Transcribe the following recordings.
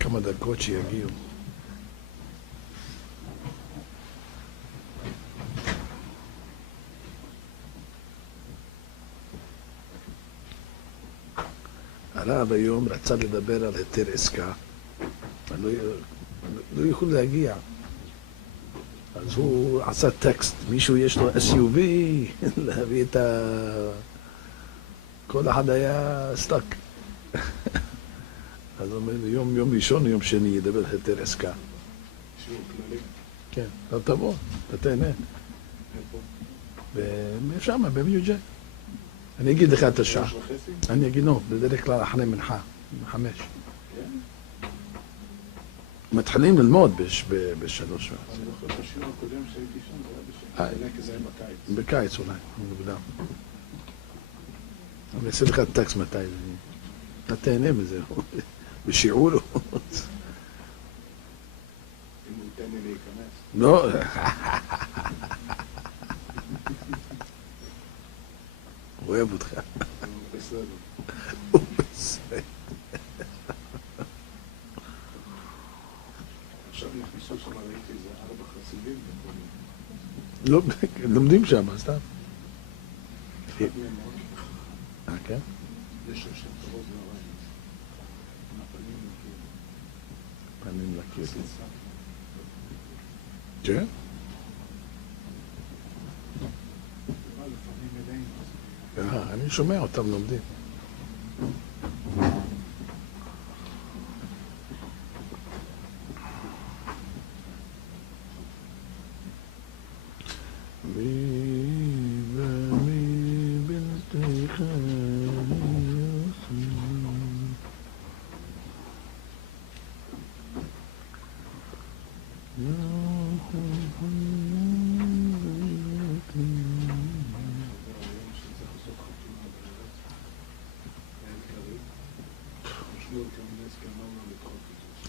כמה דקות שיגיעו. הרב היום רצה לדבר על היתר עסקה, לא יכול להגיע. אז הוא עשה טקסט, מישהו יש לו SUV, להביא את כל אחד היה סטאק. אז הוא אומר, יום ראשון, יום שני, ידבר היתר עסקה. שיעור כללי? כן, אתה תבוא, אתה תהנה. איפה? שם, במיוג'ה. אני אגיד לך את השעה. 3:30? אני אגיד, לא, בדרך כלל אחרי מנחה, 5. כן? מתחילים ללמוד ב3. אני זוכר בשיעור הקודם שהייתי שם, זה היה בשביל, כי זה היה בקיץ. בקיץ אולי, מוקדם. אני אעשה לך טקסט מתי זה. אתה תהנה מזה, בשיעור. אם הוא ייתן לי להיכנס. לא. הוא אוהב אותך. בסדר. הוא בסדר. עכשיו נכנסו שם, ראיתי איזה 4 חסידים. לא, לומדים שם, סתם. אחד מהם מאוד. כן? יש שם תרוז לרעי. הפנים לקיר. פנים לקיר. כן? לפעמים אלינו. אני שומע אותם לומדים.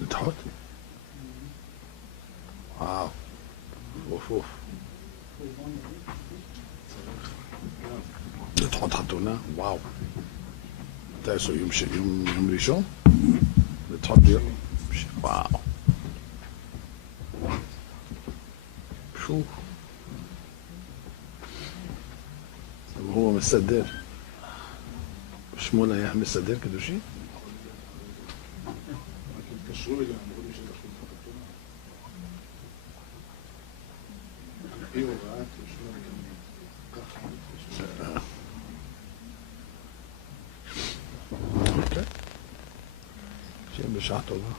לדחות? וואו. אוף אוף. לדחות חתונה? וואו. מתי עשו? יום ראשון? לדחות ביום? וואו. שו. הוא מסדר. שמואל היה מסדר קדושי? התקשרו אליה, אמרו לי שדחו את החתונה. על פי הוראת שמואל גם ככה. אוקיי. שיהיה בשעה טובה.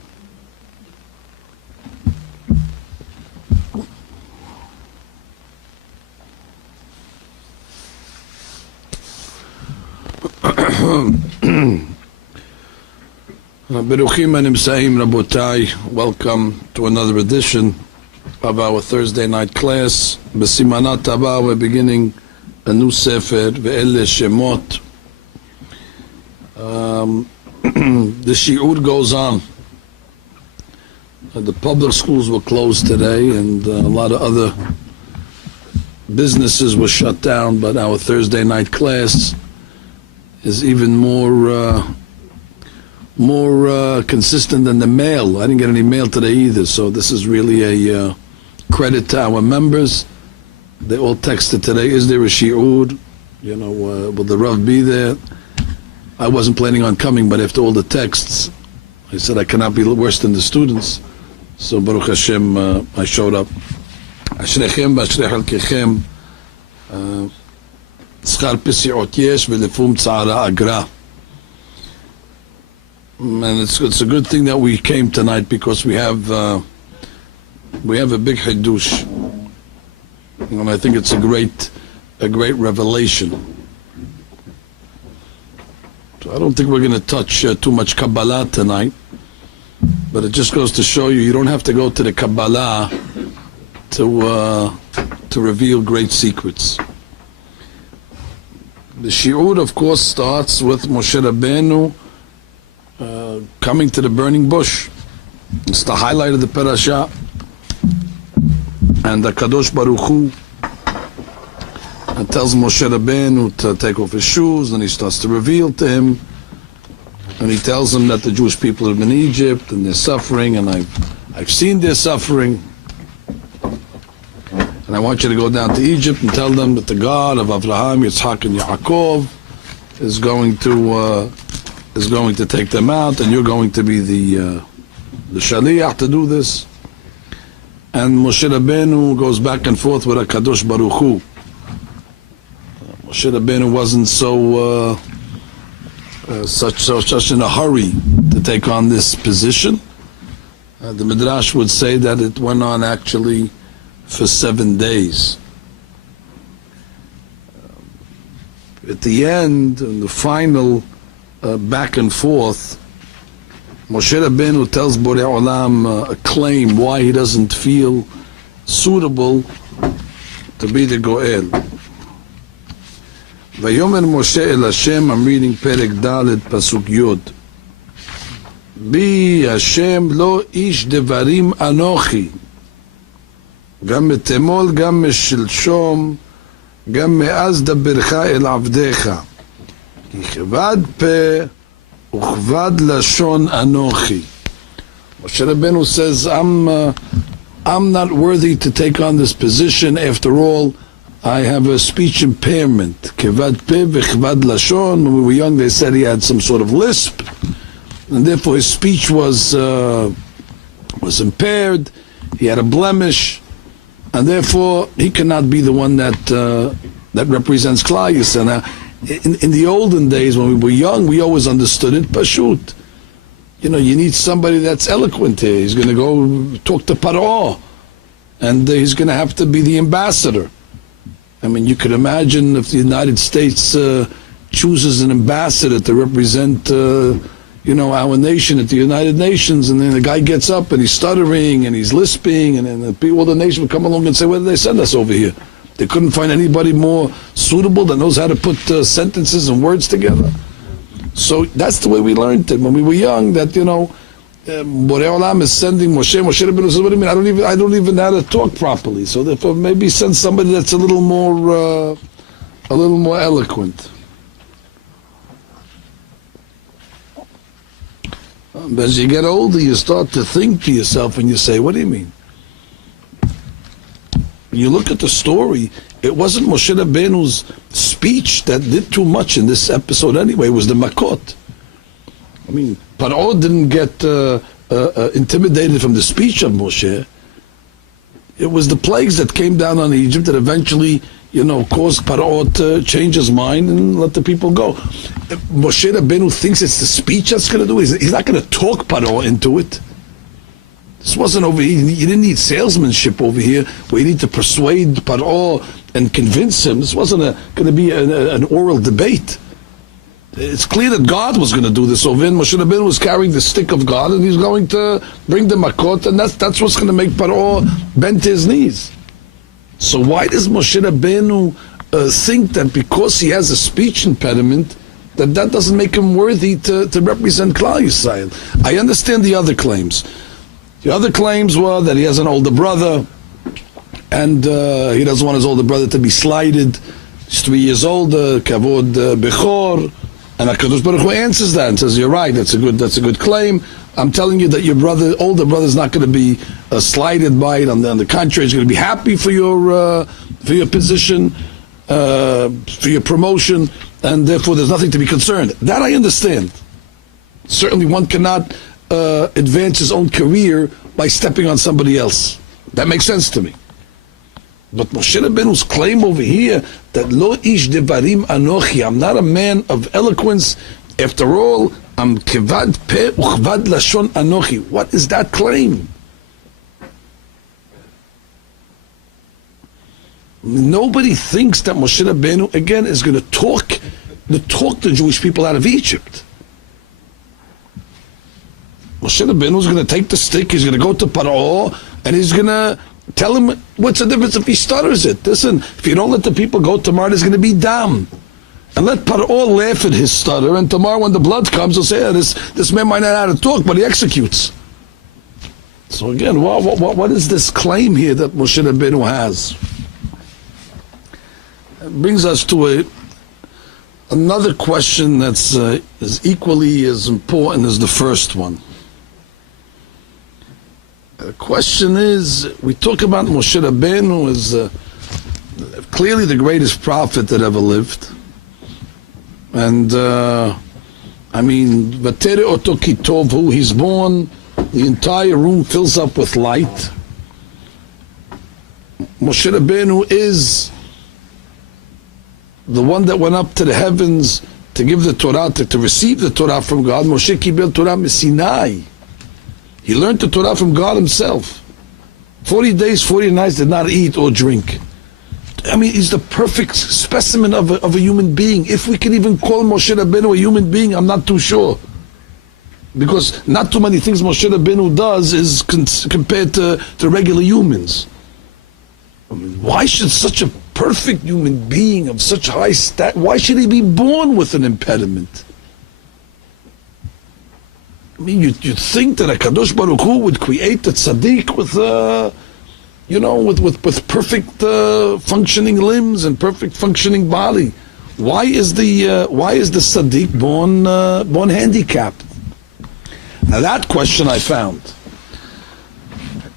Beruchim הנמצאים, רבותיי, welcome to another edition of our Thursday night class. בסימנת הבא we're beginning a new sefer, ואלה Shemot. The shiur goes on. The public schools were closed today and a lot of other businesses were shut down, but our Thursday night class is even more more consistent than the mail. I didn't get any mail today either, so this is really a credit to our members. They all texted today, is there a shi'ur? Will the Rav be there? I wasn't planning on coming, but after all the texts, I said I cannot be worse than the students. So Baruch Hashem, I showed up. Ashrechem v'ashrei chalkechem. Schar pisiot yesh v'lefum tzara agra. And it's a good thing that we came tonight, because we have a big hidush, and I think it's a great revelation. So I don't think we're going to touch too much Kabbalah tonight, but it just goes to show you don't have to go to the Kabbalah to reveal great secrets. The shi'ur, of course, starts with Moshe Rabbeinu coming to the burning bush. It's the highlight of the Parashat. And the Kadosh Baruch Hu tells Moshe Rabbeinu to take off his shoes, and he starts to reveal to him, and he tells him that the Jewish people are in Egypt and they're suffering, and I've seen their suffering, and I want you to go down to Egypt and tell them that the God of Abraham, Yitzhak, and Yaakov is going to take them out, and you're going to be the shaliach to do this. And Moshe Rabbeinu goes back and forth with HaKadosh Baruch Hu. Moshe Rabbeinu wasn't such in a hurry to take on this position. The Midrash would say that it went on actually for 7 days. At the end, in the final back and forth, Moshe Rabbeinu tells Borei Olam a claim why he doesn't feel suitable to be the Goel. Vayomer Moshe el Hashem, I'm reading Perek Dalet Pasuk Yod. Bi Hashem lo ish devarim anochi, gam metemol gam meshelshom gam meaz dabercha el avdecha, ki chevad pe uchvad lashon anochi. Moshe Rabbeinu says, I'm not worthy to take on this position. After all, I have a speech impairment. Kevad pe v'chvad lashon. When we were young, they said he had some sort of lisp, and therefore his speech was impaired. He had a blemish, and therefore he cannot be the one that represents Klal Yisrael. Now, in the olden days when we were young, we always understood it pashut. You need somebody that's eloquent here. He's going to go talk to Paro, and he's going to have to be the ambassador. I mean, you could imagine if the United States chooses an ambassador to represent, our nation at the United Nations, and then the guy gets up and he's stuttering and he's lisping, and then the people of the nation would come along and say, "Why did they send us over here? They couldn't find anybody more suitable that knows how to put sentences and words together." So that's the way we learned it when we were young. That Borei Olam is sending Moshe. Moshe Rabbeinu says, "What do you mean? I don't even know how to talk properly." So therefore, maybe send somebody that's a little more eloquent. But as you get older, you start to think to yourself, and you say, "What do you mean?" When you look at the story, it wasn't Moshe Rabbeinu's speech that did too much in this episode anyway. It was the Makot. I mean, Paro didn't get intimidated from the speech of Moshe. It was the plagues that came down on Egypt that eventually, caused Paro to change his mind and let the people go. If Moshe Rabbeinu thinks it's the speech that's going to do it. He's not going to talk Paro into it. This wasn't over here. You didn't need salesmanship over here where you need to persuade Paro and convince him. This wasn't going to be an oral debate. It's clear that God was going to do this over here. Moshe Rabbeinu was carrying the stick of God, and he's going to bring the makot, and that's what's going to make Paro bend to his knees. So why does Moshe Rabbeinu think that because he has a speech impediment, that doesn't make him worthy to represent Klal Yisrael? I understand the other claims. The other claims were that he has an older brother, and he doesn't want his older brother to be slighted. He's 3 years older, kavod bechor, And HaKadosh Baruch Hu answers that and says, you're right, that's a good claim. I'm telling you that your older brother is not going to be slighted by it. On the contrary, he's going to be happy for your position, for your promotion, and therefore there's nothing to be concerned. That I understand. Certainly one cannot advance his own career by stepping on somebody else. That makes sense to me. But Moshe Rabbeinu's claim over here that lo ish devarim anochi, I'm not a man of eloquence. After all, I'm kevad pe uchvad lashon anochi. What is that claim? Nobody thinks that Moshe Rabbeinu again is going to talk the Jewish people out of Egypt. Moshe Rabbeinu is going to take the stick. He's going to go to Paro and he's going to tell him what's the difference if he stutters it. Listen, if you don't let the people go tomorrow, there's going to be dam. And let Paro laugh at his stutter, and tomorrow when the blood comes, he'll say, this man might not know how to talk, but he executes. So again, what is this claim here that Moshe Rabbeinu has? It brings us to another question that's is equally as important as the first one. The question is, we talk about Moshe Rabbeinu as clearly the greatest prophet that ever lived. And, Vatere oto kitov, he's born, the entire room fills up with light. Moshe Rabbeinu is the one that went up to the heavens to give the Torah, to receive the Torah from God. Moshe kibel Torah Sinai. He learned the Torah from God himself. 40 days, 40 nights did not eat or drink. He's the perfect specimen of a human being. If we can even call Moshe Rabbeinu a human being, I'm not too sure. Because not too many things Moshe Rabbeinu does is compared to regular humans. Why should such a perfect human being of such high why should he be born with an impediment? You'd think that a Kadosh Baruch Hu would create a tzaddik with perfect functioning limbs and perfect functioning body. Why is the tzaddik born handicapped? Now that question I found.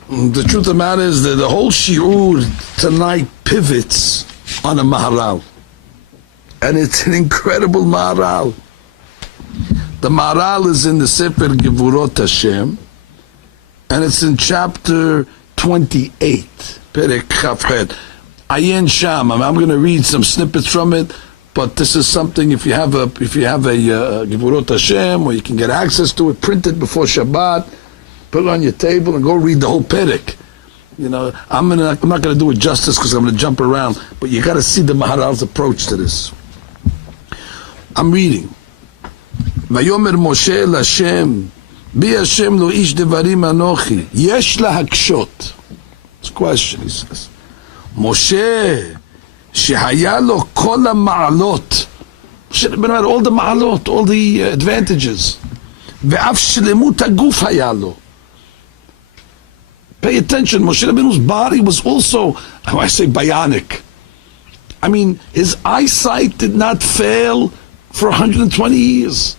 The truth of the matter is that the whole shiur tonight pivots on a Maharal, and it's an incredible Maharal. The Maharal is in the Sefer Gevurot Hashem, and it's in chapter 28, Perek Chavchet. Ayin Sham. I'm going to read some snippets from it, but this is something. If you have a Gevurot Hashem, or you can get access to it, print it before Shabbat, put it on your table, and go read the whole Perek. I'm not going to do it justice because I'm going to jump around, but you got to see the Maharal's approach to this. I'm reading. Vayomer Moshe Lashem, Bi Hashem lo ish devarim anochi, yesh lahakshot. It's a question, he says. Moshe, shehaya lo kol ha'ma'alot. Moshe Rabbeinu had all the ma'alot, all the advantages. Ve'af shlemut haguf haya lo. Pay attention, Moshe Rabbeinu's body was also, I say, bionic. His eyesight did not fail for 120 years.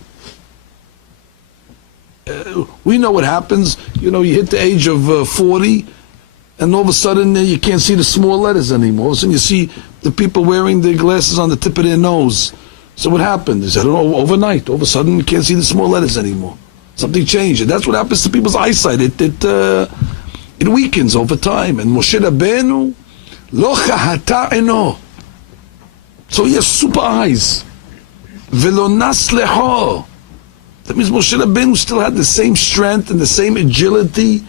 We know what happens. You hit the age of 40, and all of a sudden you can't see the small letters anymore. All of a sudden you see the people wearing their glasses on the tip of their nose. So what happened? They said, overnight, all of a sudden you can't see the small letters anymore. Something changed. And that's what happens to people's eyesight. It weakens over time. And Moshe Rabbeinu, lo chahata eno. So he has super eyes. Velo nas leho. That means Moshe Rabbeinu still had the same strength and the same agility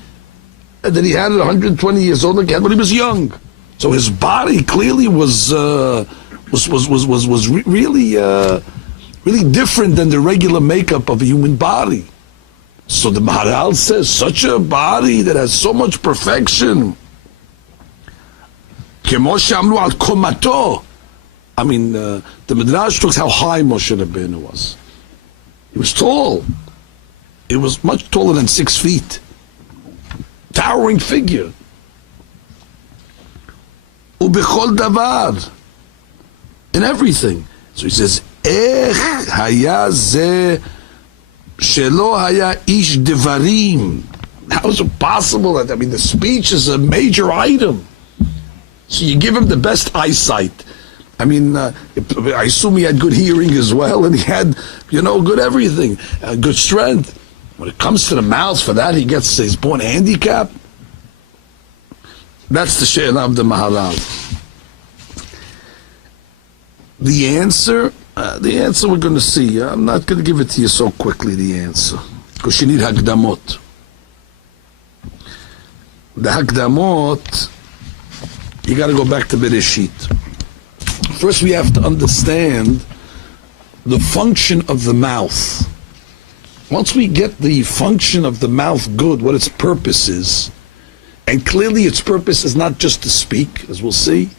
that he had at 120 years old, like he had when he was young. So his body clearly was really different than the regular makeup of a human body. So the Maharal says, such a body that has so much perfection. Kemo she'amru al komato. The Midrash talks how high Moshe Rabbeinu was. He was tall. He was much taller than 6 feet. Towering figure. Ubechol davar. In everything. So he says, איך היה זה שלא היה איש דברים? How is it possible? I mean, the speech is a major item. So you give him the best eyesight. I mean, I assume he had good hearing as well, and he had, good everything, good strength. When it comes to the mouth, for that he's born handicapped. That's the She'elah of the Maharal. The answer we're going to see. I'm not going to give it to you so quickly, the answer, because you need Hakdamot. The Hakdamot, you got to go back to Bereshit. First, we have to understand the function of the mouth. Once we get the function of the mouth good, what its purpose is, and clearly its purpose is not just to speak, as we'll see,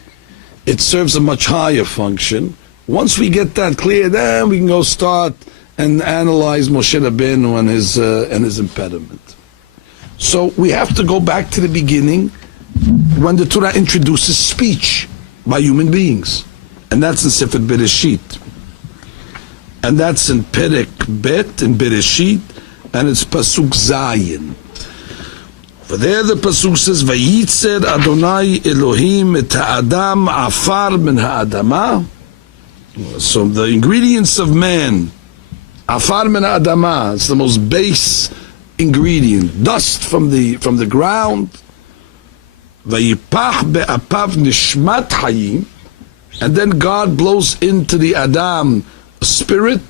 it serves a much higher function. Once we get that clear, then we can go start and analyze Moshe Rabbeinu and his impediment. So we have to go back to the beginning when the Torah introduces speech by human beings. And that's in Sefer Bereshit. And that's in Perek Bet, in Bereshit, and it's Pasuk Zayin. For there the Pasuk says, Vayitzer Adonai Elohim et ha'adam afar min ha'adama. So the ingredients of man, afar min ha'adama, it's the most base ingredient, dust from the ground. Vayipach be'apav nishmat hayim, and then God blows into the Adam a spirit.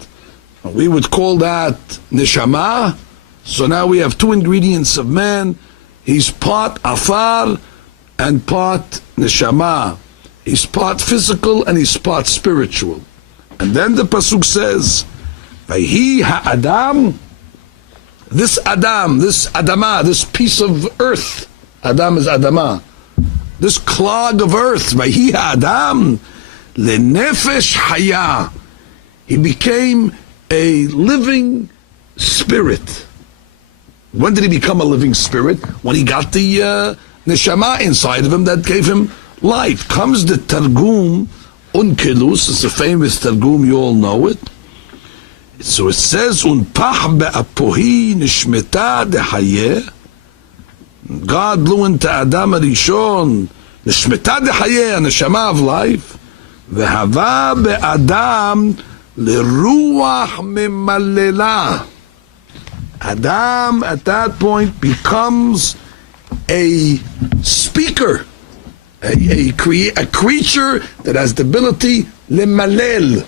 We would call that neshama. So now we have two ingredients of man. He's part afar and part neshama. He's part physical and he's part spiritual. And then the pasuk says, Vayhi ha'adam, this Adam, this Adama, this piece of earth, Adam is Adama, this clog of earth, Vayhi ha'adam, lenefesh haya, he became a living spirit. When did he become a living spirit? When he got the neshama inside of him that gave him life. Comes the Targum Unkelus, it's a famous Targum, you all know it. So it says, Unpach be'apohi nishmeta dehayeh. God blew into Adam Arishon, nishmeta dehayeh, neshama of life. Vehava be'adam leruach mimalela. Adam at that point becomes a speaker, a creature that has the ability lemalel,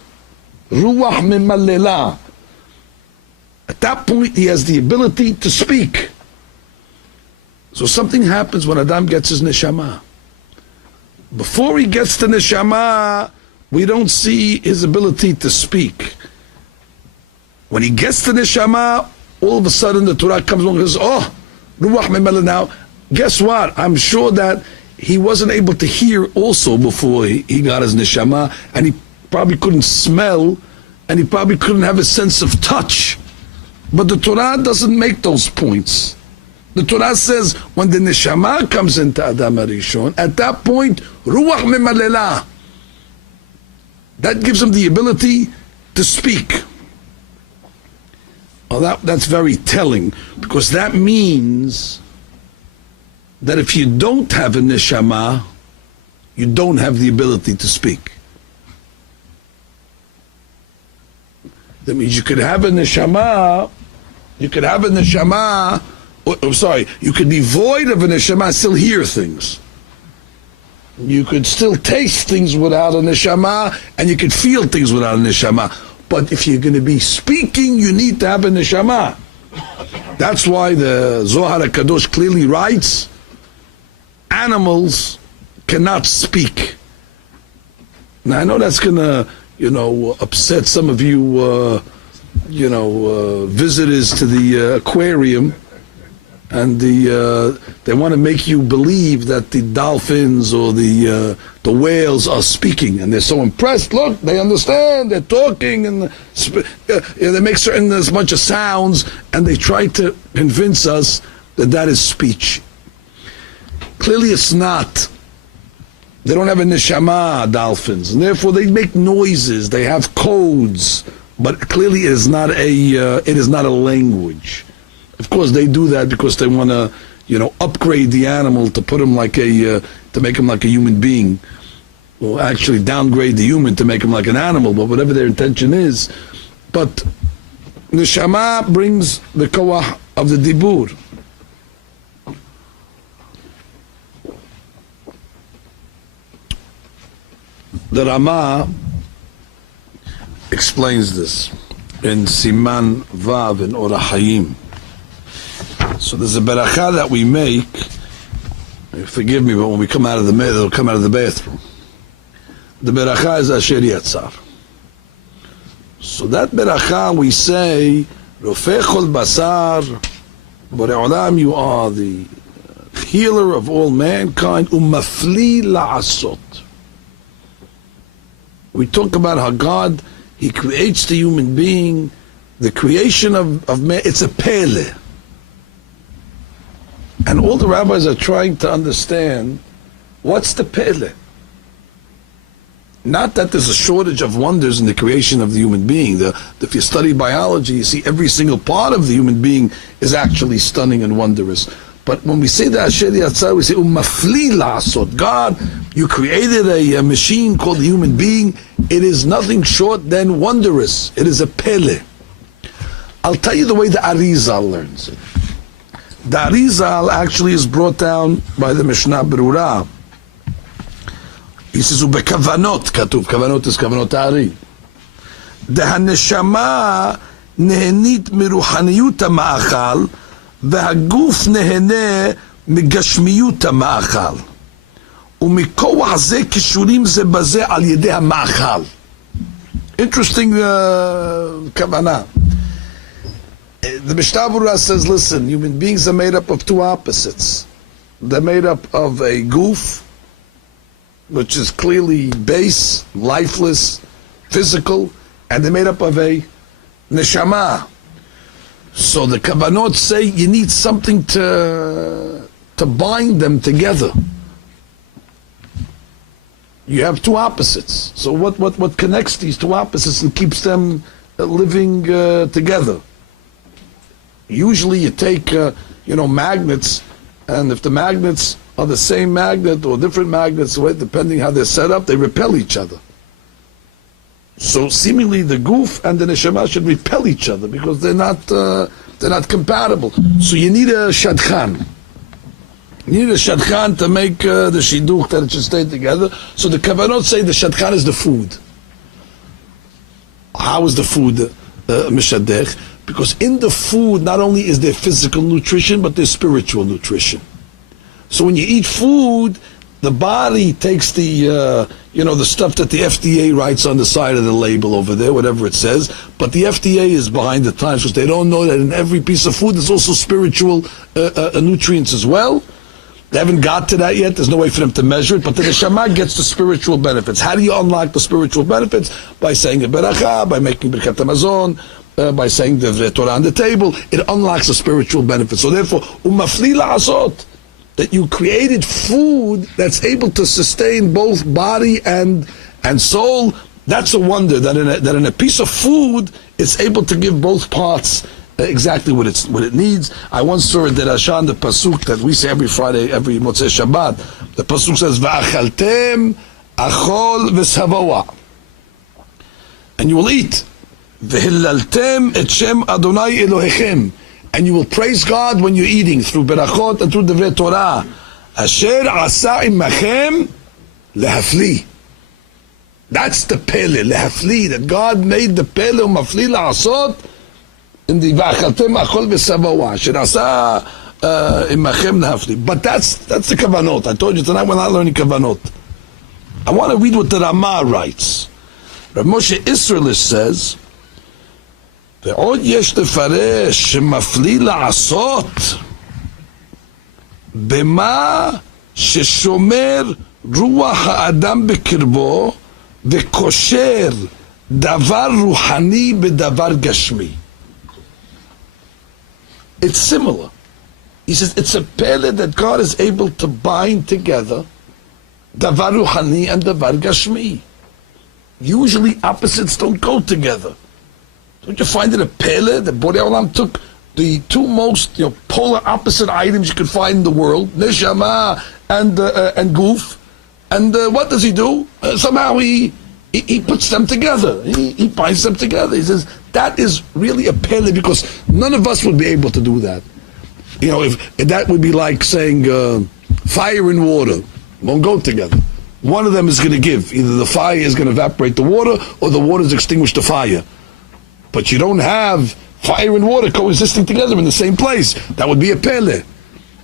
ruach mimalela. At that point he has the ability to speak. So something happens when Adam gets his neshama. Before he gets the neshama, we don't see his ability to speak. When he gets the neshama, all of a sudden the Torah comes along and says, oh, ruach mimalela. Now, guess what? I'm sure that he wasn't able to hear also before he got his neshama, and he probably couldn't smell, and he probably couldn't have a sense of touch. But the Torah doesn't make those points. The Torah says when the neshama comes into Adam Arishon, at that point, ruach mimalela. That gives him the ability to speak. Well, that's very telling, because that means that if you don't have a neshama, you don't have the ability to speak. That means you could have a neshama, you could be void of a neshama and still hear things. You could still taste things without a neshama, and you could feel things without a neshama. But if you're going to be speaking, you need to have a neshama. That's why the Zohar HaKadosh clearly writes, animals cannot speak. Now I know that's going to, upset some of you, visitors to the aquarium, and they want to make you believe that the dolphins or the whales are speaking, and they're so impressed. Look, they understand. They're talking, and they make certain there's a bunch of sounds, and they try to convince us that is speech. Clearly, it's not. They don't have a neshama, dolphins, and therefore they make noises. They have codes, but clearly it is not a language. Of course, they do that because they want to, upgrade the animal to put him to make him like a human being, or actually downgrade the human to make him like an animal. But whatever their intention is, but neshama brings the koach of the dibur. The Rama explains this in Siman Vav in Orah Hayim. So there's a beracha that we make. Forgive me, but when we come out of they'll come out of the bathroom. The beracha is Asher Yatzar. So that beracha we say, Rofei Chol Basar, Borei Olam, you are the healer of all mankind, Umafli La'asot. We talk about how God, He creates the human being, the creation of man, it's a pele. And all the rabbis are trying to understand, what's the pele? Not that there's a shortage of wonders in the creation of the human being. If you study biology, you see every single part of the human being is actually stunning and wondrous. But when we say that Asher Yatzar, we say Umafli La'asot. God, you created a machine called the human being. It is nothing short than wondrous. It is a pele. I'll tell you the way the Arizal learns it. The Arizal actually is brought down by the Mishnah Berurah. He says Ubekavanot Katuv. Kavanot is Kavanot Ari. The Haneshama nehenit miruhaniyut ma'achal. והגוף נהנה מגשמיות המאכל ומכוח זה קישורים זה בזה על ידי המאכל. Interesting kavana. The Mishnah Berurah says, listen, human beings are made up of two opposites. They're made up of a goof, which is clearly base, lifeless, physical, and they're made up of a neshama. So the kavanot say you need something to bind them together. You have two opposites. So what connects these two opposites and keeps them living together? Usually you take magnets, and if the magnets are the same magnet or different magnets, depending how they're set up, they repel each other. So seemingly the goof and the neshama should repel each other because they're not compatible. So you need a shadchan. You need a shadchan to make the shidduch that it should stay together. So the kavanot say the shadchan is the food. How is the food mishadech? Because in the food not only is there physical nutrition, but there's spiritual nutrition. So when you eat food, the body takes the stuff that the FDA writes on the side of the label over there, whatever it says, but the FDA is behind the times because they don't know that in every piece of food there's also spiritual nutrients as well. They haven't got to that yet. There's no way for them to measure it, but the neshama gets the spiritual benefits. How do you unlock the spiritual benefits? By saying a beracha, by making birkat hamazon, by saying the Torah on the table. It unlocks the spiritual benefits. So therefore, umafli la'asot, that you created food that's able to sustain both body and soul. That's a wonder that in a piece of food it's able to give both parts exactly what it needs. I once saw a derasha in the pasuk that we say every Friday, every Motzei Shabbat. The pasuk says va'achaltem achol v'savoa, and you will eat v'hilaltem et shem Adonai Elohechem. And you will praise God when you're eating through berachot and through the Torah. Asher asa imachem lehafli. That's the pele, lehafli, that God made the pele umafli la'asot in the va'achaltem achol v'savoa. Asher asa imachem lehafli. But that's the kavanot. I told you tonight we're not learning kavanot. I want to read what the Rama writes. Rav Moshe Israelish says, ועוד יש לפרש שמפליא לעשות במה ששומר רוח האדם בקרבו וקושר דבר רוחני בדבר גשמי. It's similar. He says it's a pele that God is able to bind together Davar ruhani and davar gashmi. Usually opposites don't go together. Don't you find it a pele that Borei Olam took the two most polar opposite items you could find in the world, neshama and goof, and what does he do? Somehow he puts them together. He binds them together. He says that is really a pele because none of us would be able to do that. If that would be like saying fire and water won't go together. One of them is going to give. Either the fire is going to evaporate the water, or the water is extinguish the fire. But you don't have fire and water coexisting together in the same place. That would be a pele.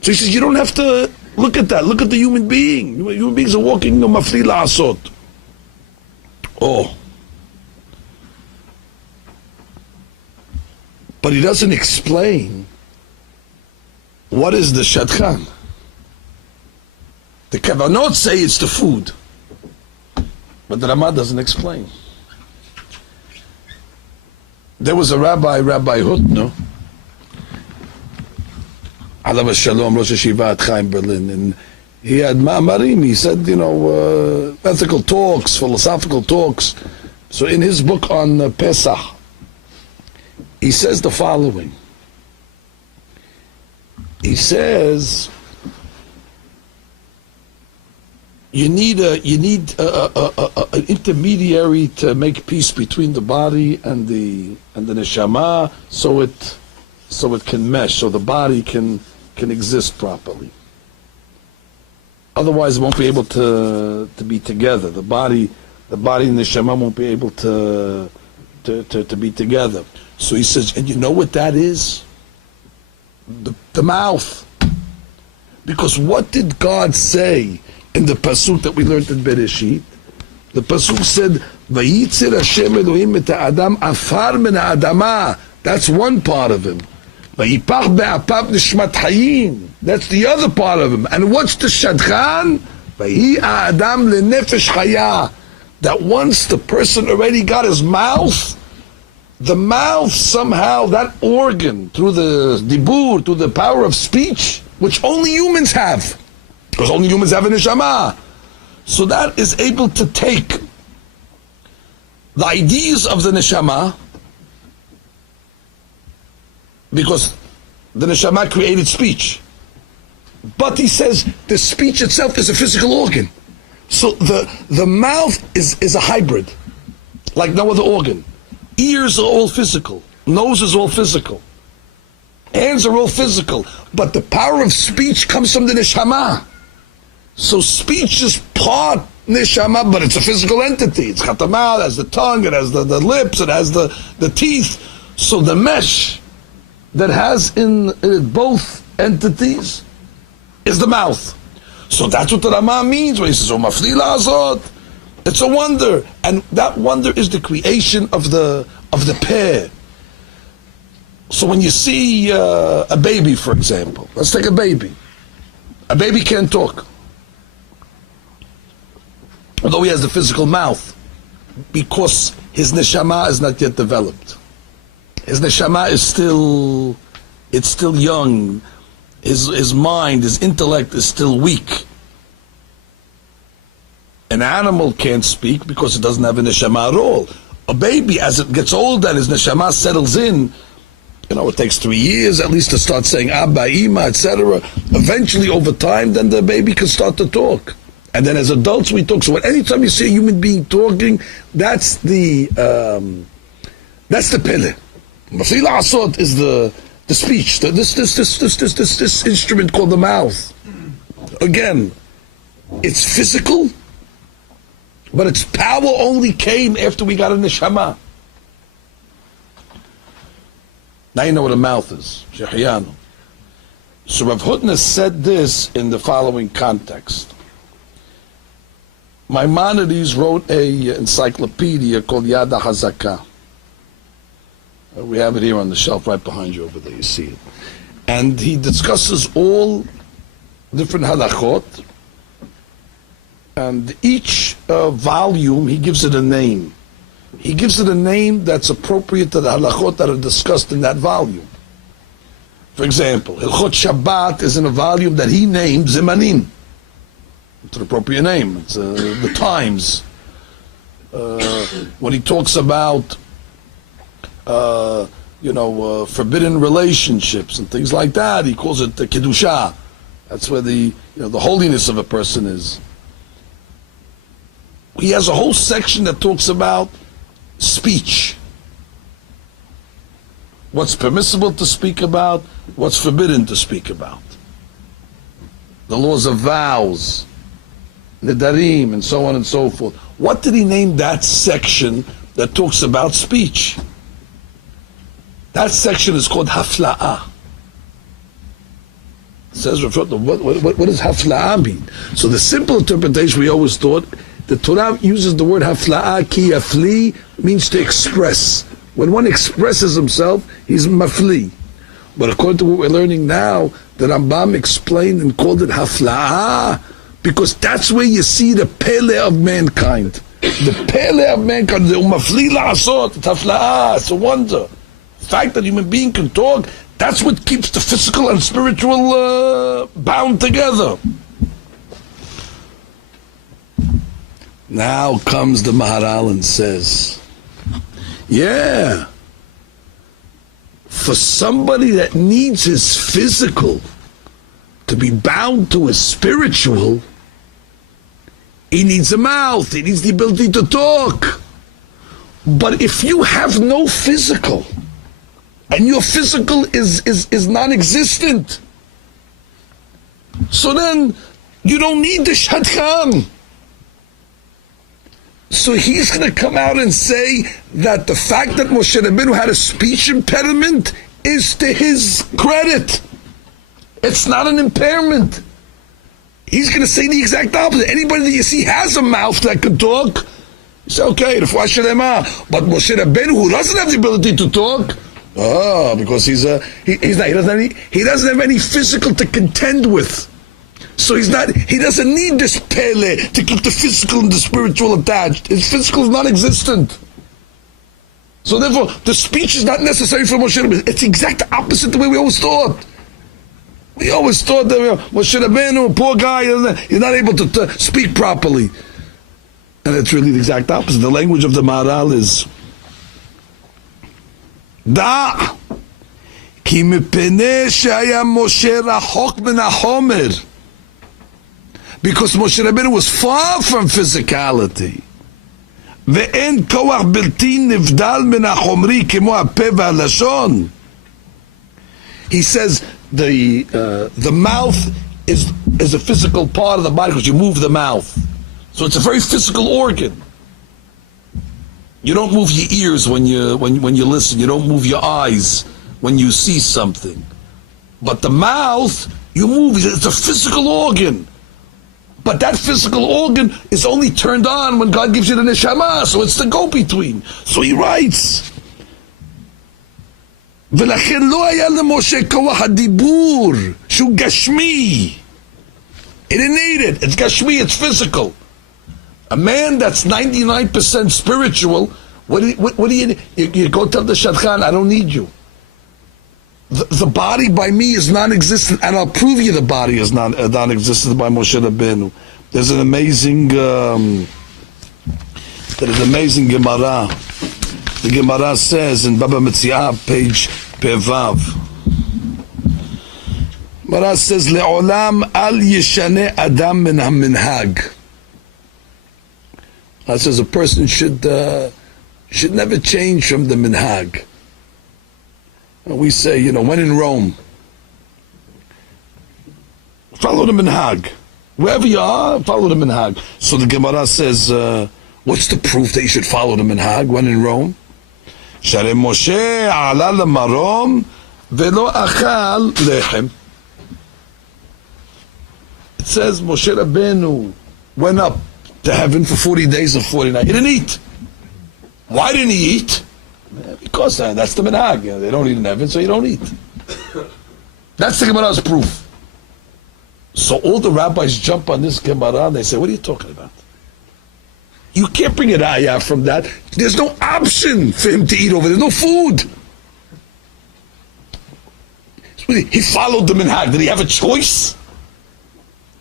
So he says you don't have to look at that. Look at the human being. Human beings are walking mafli la'asot. Oh. But he doesn't explain what is the shadchan. The kavanot say it's the food. But the Ramah doesn't explain. There was a Rabbi Hutner, Alav Shalom, Rosh Hashiva at Chaim Berlin, and he had ma'amarim. He said, ethical talks, philosophical talks. So in his book on Pesach, he says the following. He says, you need an intermediary to make peace between the body and the neshama, so it can mesh, so the body can exist properly. Otherwise, it won't be able to be together. The body and the neshama won't be able to be together. So he says, and you know what that is? The mouth. Because what did God say in the pasuk that we learned in Bereshit? The pasuk said, "Vayitzer Hashem Elohim et ha'adam afar min ha'adama." That's one part of him. Vayipach be'apav nishmat hayim. That's the other part of him. And what's the shadchan? Vayi ha'adam lenefesh chaya. That once the person already got his mouth, the mouth somehow, that organ, through the dibur, through the power of speech, which only humans have, because only humans have a neshama. So that is able to take the ideas of the neshama, because the neshama created speech. But he says the speech itself is a physical organ. So the mouth is a hybrid, like no other organ. Ears are all physical. Nose is all physical. Hands are all physical. But the power of speech comes from the neshama. So speech is part neshama, but it's a physical entity. It's got the mouth, it has the tongue, it has the lips, it has the teeth. So the mesh that has in it both entities is the mouth. So that's what the Ramah means when he says, "Oh, mafli la'azot." It's a wonder, and that wonder is the creation of the pair. So when you see a baby, for example, let's take a baby. A baby can't talk, although he has the physical mouth, because his neshama is not yet developed. His neshama is still young. His mind, his intellect is still weak. An animal can't speak because it doesn't have a neshama at all. A baby, as it gets older and his neshama settles in, it takes 3 years at least to start saying Abba, Ima, etc. Eventually, over time, then the baby can start to talk. And then as adults, we talk. So anytime you see a human being talking, that's the pele. Mafli la'asot is the speech. This instrument called the mouth. Again, it's physical, but its power only came after we got a neshama. Now you know what a mouth is. Shehiyanu. So Rav Hutner said this in the following context. Maimonides wrote a encyclopedia called Yad HaZakah. We have it here on the shelf right behind you over there, you see it. And he discusses all different halachot, and each volume, he gives it a name. He gives it a name that's appropriate to the halachot that are discussed in that volume. For example, Hilchot Shabbat is in a volume that he named Zimanim. It's an appropriate name. It's the Times. When he talks about, forbidden relationships and things like that, he calls it the kedusha. That's where the holiness of a person is. He has a whole section that talks about speech. What's permissible to speak about, what's forbidden to speak about. The laws of vows, nedarim, and so on and so forth. What did he name that section that talks about speech? That section is called hafla'ah. It says, what does hafla'ah mean? So the simple interpretation we always thought, the Torah uses the word hafla'ah, ki yafli, means to express. When one expresses himself, he's mafli. But according to what we're learning now, the Rambam explained and called it hafla'ah, because that's where you see the pele of mankind. The pele of mankind, the umafli la'asot, it's hafla'ah, it's a wonder. The fact that a human being can talk, that's what keeps the physical and spiritual bound together. Now comes the Maharal and says, yeah, for somebody that needs his physical to be bound to his spiritual, he needs a mouth, he needs the ability to talk. But if you have no physical, and your physical is non-existent, so then you don't need the shadchan. So he's going to come out and say that the fact that Moshe Rabbeinu had a speech impediment is to his credit. It's not an impairment. He's going to say the exact opposite. Anybody that you see has a mouth that can talk, you say, okay, but Moshe Rabbeinu, who doesn't have the ability to talk, because he doesn't have any physical to contend with. So he doesn't need this pele to keep the physical and the spiritual attached. His physical is non-existent. So therefore, the speech is not necessary for Moshe Rabbeinu. It's the exact opposite the way we always thought. We always thought that Moshe Rabbeinu, poor guy, he's not able to speak properly. And it's really the exact opposite. The language of the Maharal is Da ki mipnei shaya Moshe rachok min hachomer. Because Moshe Rabbeinu was far from physicality. Ve'en koach bilti nivdal min hachomri kemo hape v'halashon. He says the mouth is a physical part of the body because you move the mouth. So it's a very physical organ. You don't move your ears when you listen. You don't move your eyes when you see something. But the mouth, you move. It's a physical organ. But that physical organ is only turned on when God gives you the neshama, so it's the go-between. So he writes, ולכן לא היה למשה כוח הדיבור, שהוא גשמי. He didn't need it. It's gashmi, it's physical. A man that's 99% spiritual, what do you go tell the shadchan, I don't need you. The body by me is non-existent, and I'll prove you the body is non-existent by Moshe Rabbeinu. There's an amazing Gemara. The Gemara says in Baba Metziah, page Pevav. Gemara says, "Le'olam al yeshane adam min haminhag." That says a person should never change from the minhag. We say, when in Rome, follow the minhag. Wherever you are, follow the minhag. So the Gemara says, what's the proof that you should follow the minhag when in Rome? Sharei Moshe ala lamarom velo achal lechem. It says Moshe Rabbeinu went up to heaven for 40 days and 40 nights. He didn't eat. Why didn't he eat? Because that's the minhag. They don't eat in heaven, so you don't eat. That's the Gemara's proof. So all the rabbis jump on this Gemara and they say, what are you talking about? You can't bring an ayah from that. There's no option for him to eat over there. There's no food. He followed the minhag. Did he have a choice?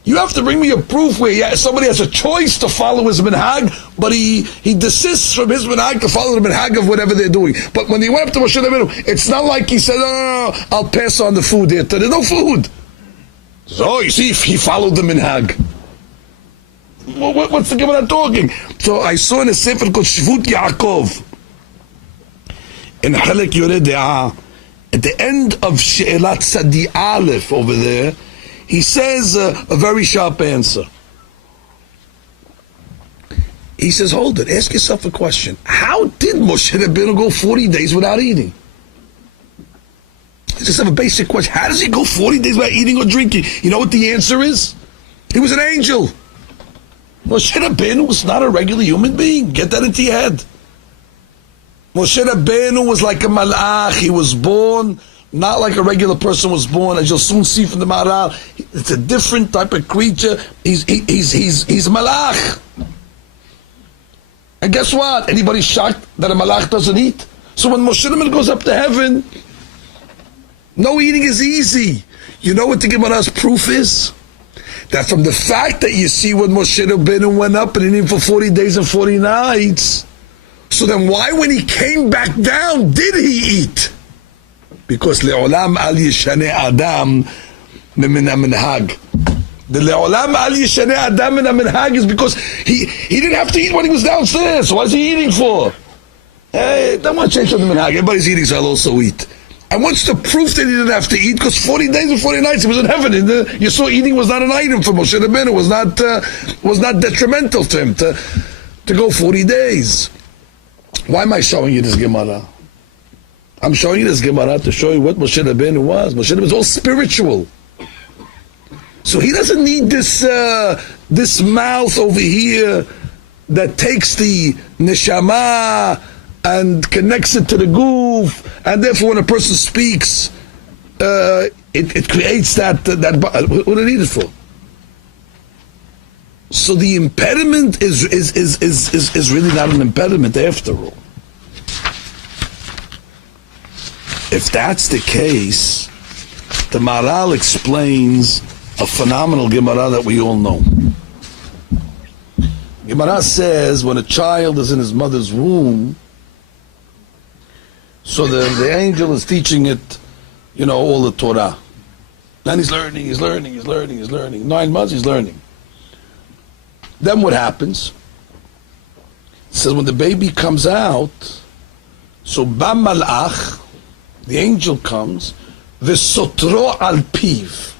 You have to bring me a proof where somebody has a choice to follow his minhag, but he desists from his minhag to follow the minhag of whatever they're doing. But when he went up to Moshe Rabbeinu, it's not like he said, no, I'll pass on the food here. There's no food. So, you see, if he followed the minhag. What's the Gemara talking? So I saw in a sefer called Shvut Yaakov, in Halek Yoreh De'ah, at the end of She'elat Sadi Aleph over there, he says a very sharp answer. He says, hold it, ask yourself a question. How did Moshe Rabbeinu go 40 days without eating? Just have a basic question. How does he go 40 days without eating or drinking? You know what the answer is? He was an angel. Moshe Rabbeinu was not a regular human being. Get that into your head. Moshe Rabbeinu was like a malach. He was born not like a regular person was born, as you'll soon see from the Maharal. It's a different type of creature. He's malach. And guess what? Anybody shocked that a malach doesn't eat? So when Moshe Rabbeinu goes up to heaven, no eating is easy. You know what the Gemara's proof is? That from the fact that you see when Moshe Rabbeinu went up and he ate for 40 days and 40 nights, so then why when he came back down did he eat? Because le'olam al yishane adam min ha-minhag. The le'olam al yishane adam min ha-minhag is because he didn't have to eat when he was downstairs. So what is he eating for? Hey, don't want to change from the minhag. Everybody's eating, so I'll also eat. And what's the proof that he didn't have to eat? Because 40 days and 40 nights he was in heaven. You saw eating was not an item for Moshe Rabbeinu. Was not detrimental to him to go 40 days. Why am I showing you this Gemara? I'm showing you this Gemara to show you what Moshe Rabbeinu was. Moshe Rabbeinu was all spiritual. So he doesn't need this mouth over here that takes the neshama and connects it to the goof, and therefore when a person speaks, it creates that what do they need it for? So the impediment is really not an impediment after all. If that's the case, the Maharal explains a phenomenal Gemara that we all know. Gemara says when a child is in his mother's womb, so the angel is teaching it, all the Torah. Then he's learning. 9 months he's learning. Then what happens? It says when the baby comes out, so Ba Malach, the angel comes, V'sotro al piv.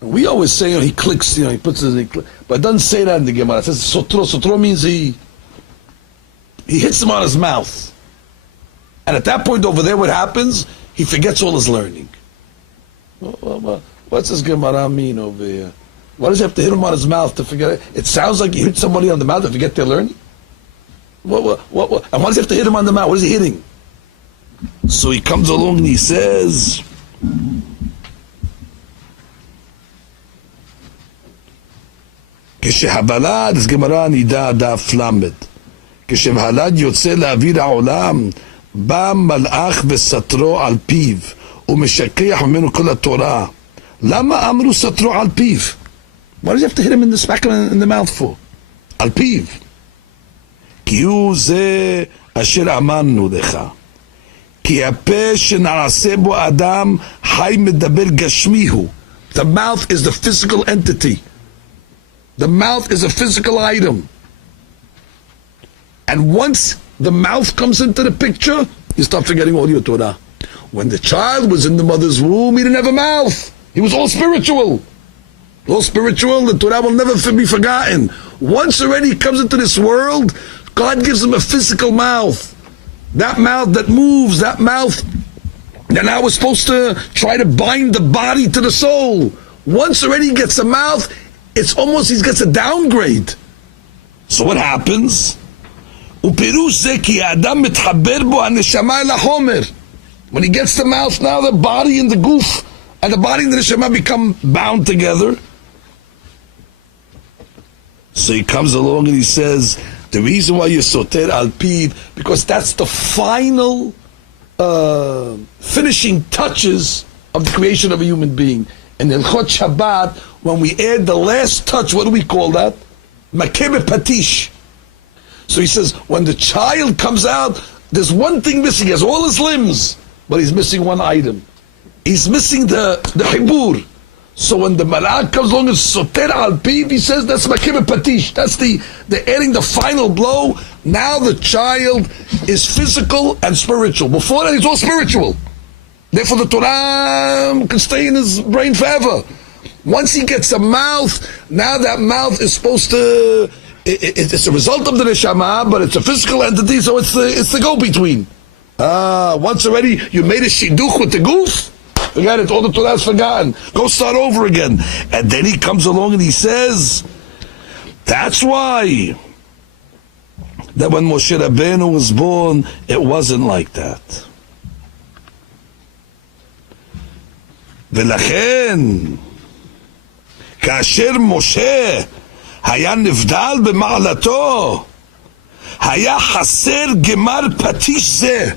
We always say, he clicks, he puts it, but it doesn't say that in the Gemara. It says sotro. Sotro means he hits him on his mouth. And at that point over there, what happens? He forgets all his learning. What's this Gemara mean over here? Why does he have to hit him on his mouth to forget it? It sounds like you hit somebody on the mouth to forget their learning. What? And why does he have to hit him on the mouth? What is he hitting? So he comes along and he says, כשהבלד, אז גמרא נידע דף למד. כשהבלד יוצא לאוויר העולם, בא מלאך וסתרו על פיו, ומשכח ממנו כל התורה. למה אמרו סתרו על פיו? Why does he have to hit him in the smack in the mouth for? על פיו. כי הוא זה אשר אמרנו לך. כי הפה שנעשה בו אדם חי מדבר גשמי הוא. The mouth is the physical entity. The mouth is a physical item. And once the mouth comes into the picture, you start forgetting all your Torah. When the child was in the mother's womb, he didn't have a mouth. He was all spiritual. All spiritual, the Torah will never be forgotten. Once already he comes into this world, God gives him a physical mouth. That mouth that moves, that mouth that now we're supposed to try to bind the body to the soul. Once already he gets a mouth, it's almost he gets a downgrade. So what happens? When he gets the mouth, now the body and the goof and the body and the neshama become bound together. So he comes along and he says, the reason why you're soter al piv, because that's the final finishing touches of the creation of a human being. In Hilchot Shabbat, when we add the last touch, what do we call that? Makeh patish. So he says, when the child comes out, there's one thing missing. He has all his limbs, but he's missing one item. He's missing the hibur. So when the malak comes along and soter al piv, he says that's makeh patish. That's the adding the final blow. Now the child is physical and spiritual. Before that, he's all spiritual. Therefore, the Torah can stay in his brain forever. Once he gets a mouth, now that mouth is supposed to. It's a result of the neshama, but it's a physical entity, so it's the go-between. Once already you made a shidduch with the goof, forget it, all the Torah is forgotten. Go start over again. And then he comes along and he says, that's why that when Moshe Rabbeinu was born, it wasn't like that. ולכן, כאשר משה היה נבדל במעלתו, היה חסר גמר פטיש זה.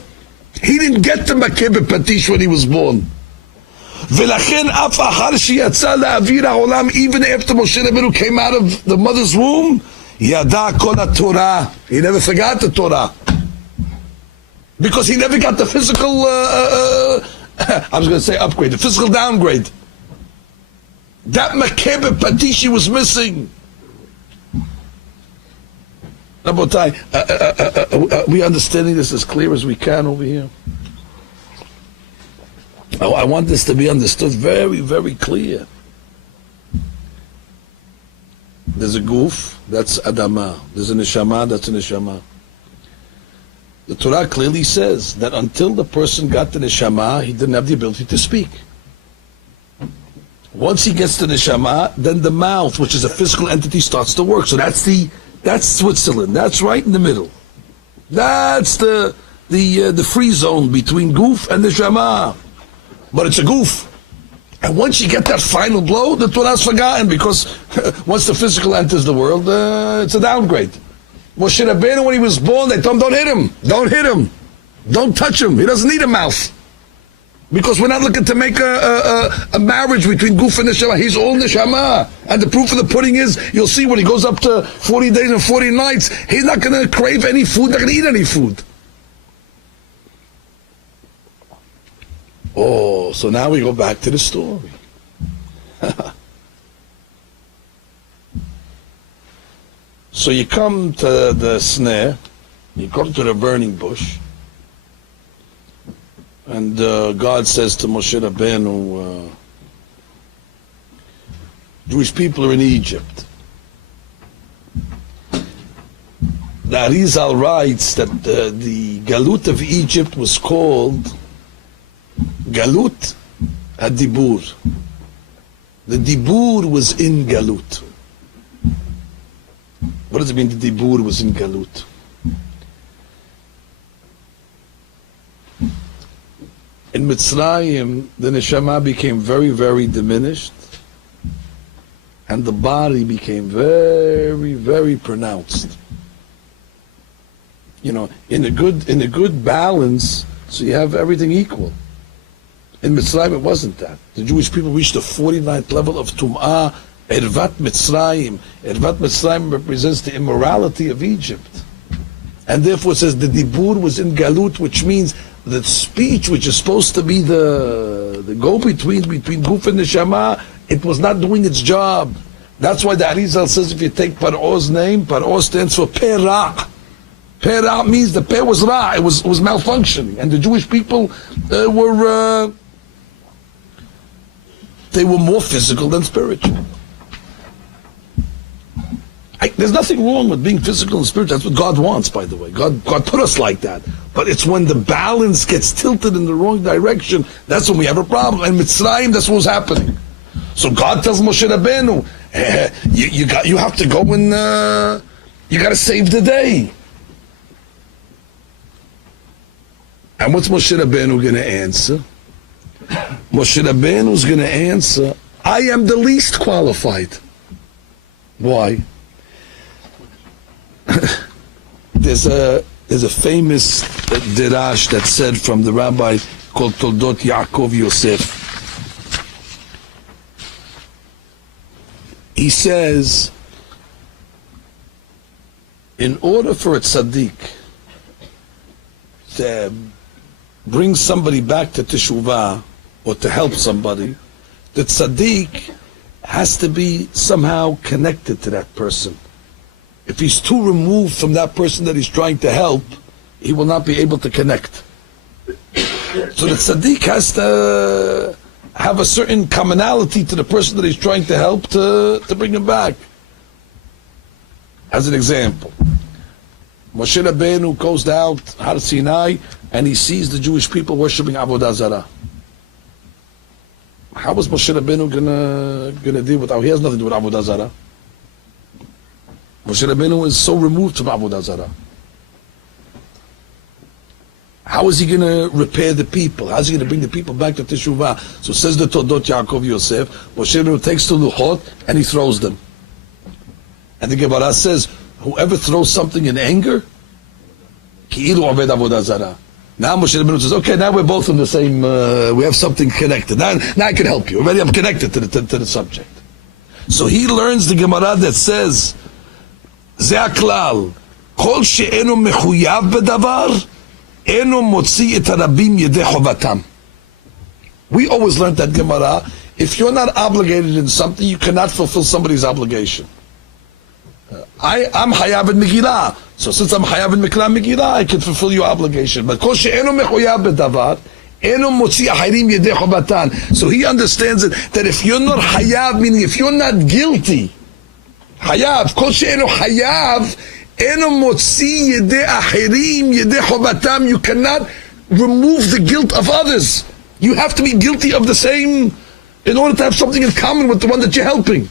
He didn't get the makeh בפטיש when he was born. ולכן אף אחר שיצא לאוויר העולם, even after Moshe Rabbeinu came out of the mother's womb, ידע כל התורה. He never forgot the Torah. Because he never got the physical, I was going to say upgrade, the physical downgrade. That makeh patish he was missing. Rabotai, we understanding this as clear as we can over here? I want this to be understood very, very clear. There's a goof, that's Adama. There's a neshama, that's a neshama. The Torah clearly says that until the person got the neshama, he didn't have the ability to speak. Once he gets the neshama, then the mouth, which is a physical entity, starts to work. So that's Switzerland. That's right in the middle. That's the free zone between goof and neshama. But it's a goof. And once you get that final blow, the Torah is forgotten, because once the physical enters the world, it's a downgrade. Moshe Rabbeinu, when he was born, they told him, don't hit him. Don't hit him. Don't touch him. He doesn't need a mouth. Because we're not looking to make a marriage between goof and neshama. He's all neshama. And the proof of the pudding is, you'll see when he goes up to 40 days and 40 nights, he's not going to crave any food, not going to eat any food. Oh, so now we go back to the story. So you come to the snare, you come to the burning bush, and God says to Moshe Rabbeinu, Jewish people are in Egypt. The Arizal writes that the Galut of Egypt was called Galut Adibur. The Dibur was in Galut. What does it mean the Dibur was in Galut? In Mitzrayim, the Neshama became very, very diminished, and the body became very, very pronounced. You know, in a good balance, so you have everything equal. In Mitzrayim, it wasn't that. The Jewish people reached the 49th level of Tum'ah, Ervat Mitzrayim. Ervat Mitzrayim represents the immorality of Egypt. And therefore it says the Dibur was in Galut, which means the speech, which is supposed to be the go-between between Guf and Neshama, it was not doing its job. That's why the Arizal says if you take Paro's name, Paro stands for Perah. Perah means the Peh was Ra, it was malfunctioning. And the Jewish people were more physical than spiritual. There's nothing wrong with being physical and spiritual. That's what God wants, by the way. God put us like that. But it's when the balance gets tilted in the wrong direction, that's when we have a problem. And Mitzrayim, that's what was happening. So God tells Moshe Rabbeinu, you have to go and you got to save the day. And what's Moshe Rabbeinu going to answer? Moshe Rabbeinu is going to answer, I am the least qualified. Why? There's a famous dirash that said from the rabbi called Toldot Yaakov Yosef. He says, in order for a tzaddik to bring somebody back to teshuvah or to help somebody, the tzaddik has to be somehow connected to that person. If he's too removed from that person that he's trying to help, he will not be able to connect. So the tzaddik has to have a certain commonality to the person that he's trying to help to bring him back. As an example, Moshe Rabbeinu goes out Har Sinai and he sees the Jewish people worshiping Avodah Zarah. How is Moshe Rabbeinu gonna deal with that? He has nothing to do with Avodah Zarah. Moshe Rabbeinu is so removed from Avodah Zarah. How is he going to repair the people? How is he going to bring the people back to Teshuvah? So says the Todot Yaakov Yosef, Moshe Rabbeinu takes the Luchot and he throws them. And the Gemara says, whoever throws something in anger, Ki'ilu Aved Avodah Zarah. Now Moshe Rabbeinu says, okay, now we're both in the same, we have something connected. Now I can help you. Already I'm connected to the subject. So he learns the Gemara that says, Ze Aklal, Kol she'enu mechuyav bedavar, enu motzi et harabim yedei chovatam. We always learned that Gemara, if you're not obligated in something, you cannot fulfill somebody's obligation. I'm hayav in Megillah, so since I'm hayav in Megillah, I can fulfill your obligation. But kol she'enu mechuyav bedavar, enu motzi ahirim yedei chovatan. So he understands it, that if you're not hayav, meaning if you're not guilty, hayav, kol she'enu hayav, enu motzi yedei ahirim yedei chovatam, you cannot remove the guilt of others. You have to be guilty of the same in order to have something in common with the one that you're helping.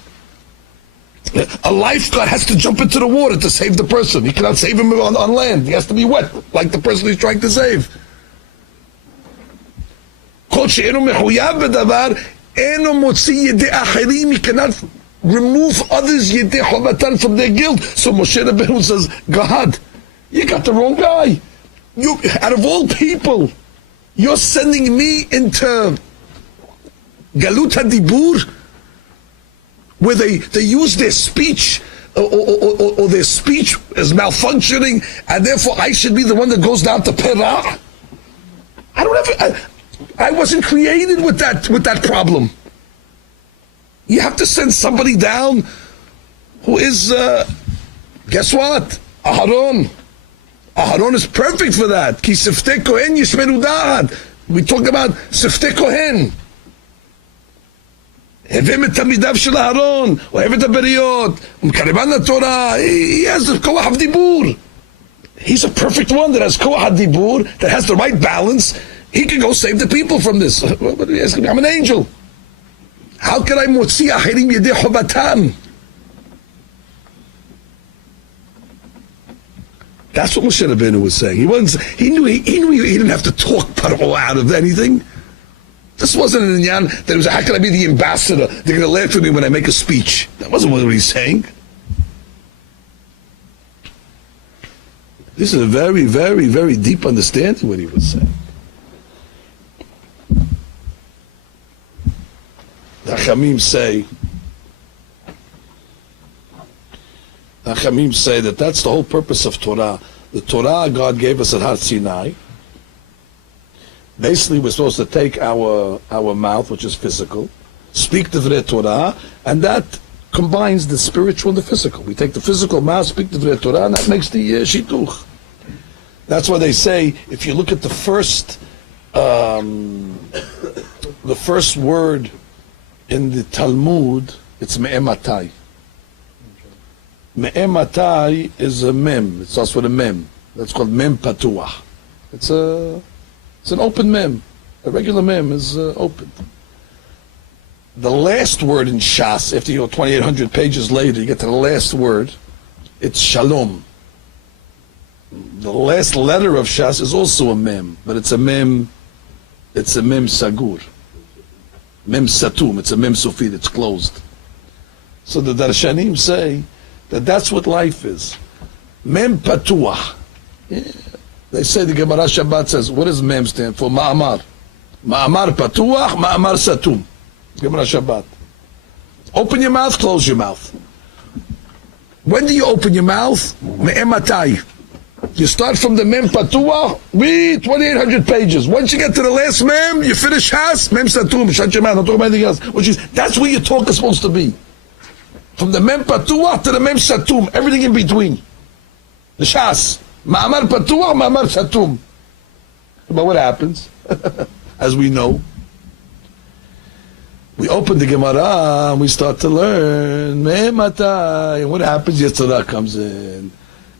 A lifeguard has to jump into the water to save the person. He cannot save him on land. He has to be wet, like the person he's trying to save. Kol she'enu mechuyav bedavar, enu motzi yedei achirim, he cannot remove others yedei chovatan from their guilt. So Moshe Rabbeinu says, God, you got the wrong guy. You, out of all people, you're sending me into Galut HaDibur, where they use their speech or their speech is malfunctioning, and therefore I should be the one that goes down to Perah. I wasn't created with that problem. You have to send somebody down who is, guess what? Aharon. Aharon is perfect for that. Ki siftei kohen yishmeru da'at. We talk about siftei kohen. Hevem et tamidav shel Aharon, ohev et haberiyot, umkareban laTorah. He has the koach of dibur. He's a perfect one that has koach of dibur, that has the right balance. He can go save the people from this. What are you asking me? I'm an angel. How can I motzi achirim yedei chovatan? That's what Moshe Rabbeinu was saying. He knew he didn't have to talk Paro out of anything. This wasn't an inyan that it was, how can I be the ambassador? They're going to laugh at me when I make a speech. That wasn't what he's saying. This is a very, very, very deep understanding what he was saying. The Chachamim say that that's the whole purpose of Torah. The Torah God gave us at Har Sinai. Basically, we're supposed to take our mouth, which is physical, speak Divrei Torah, and that combines the spiritual and the physical. We take the physical mouth, speak Divrei Torah, and that makes the shituch. That's why they say, if you look at the first word in the Talmud, it's me'ematai. Me'ematai is a mem. It starts with a mem. That's called mem patuah. It's an open mem. A regular mem is open. The last word in Shas, after you go 2,800 pages later, you get to the last word. It's shalom. The last letter of Shas is also a mem, but it's a mem. It's a mem sagur. Mem satum. It's a mem sufid. It's closed. So the Darshanim say that that's what life is. Mem patuah. Yeah. They say the Gemara Shabbat says, what does mem stand for? Ma'amar. Ma'amar patuach, ma'amar satum. Gemara Shabbat. Open your mouth, close your mouth. When do you open your mouth? Me'ematai. You start from the Mem Patua, read 2,800 pages. Once you get to the last Mem, you finish Has, Mem Satum, shut your mouth, don't talk about anything else. That's where your talk is supposed to be. From the Mem Patua to the Mem Satum, everything in between. The Shas. Ma'amar Patua, Ma'amar Satum. But what happens? As we know, we open the Gemara and we start to learn. Me'ematai. And what happens? Yetzirah comes in.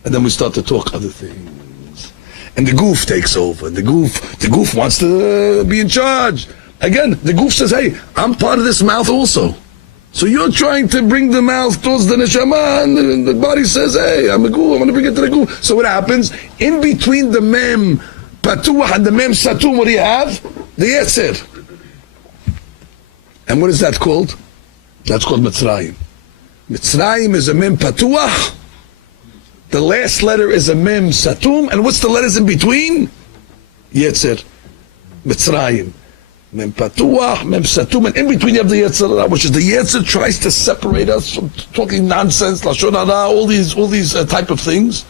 And then we start to talk other things. And the goof takes over. The goof wants to be in charge. Again, the goof says, hey, I'm part of this mouth also. So you're trying to bring the mouth towards the neshama, and the body says, hey, I'm a goof, I'm going to bring it to the goof. So what happens? In between the mem patuah and the mem satum, what do you have? The yetzer. And what is that called? That's called Mitzrayim. Mitzrayim is a mem patuah. The last letter is a mem satum, and what's the letters in between? Yetzer, Mitzrayim, mem patuah, mem satum, and in between you have the yetzer, which is the yetzer tries to separate us from talking nonsense, lashon hara, all these type of things.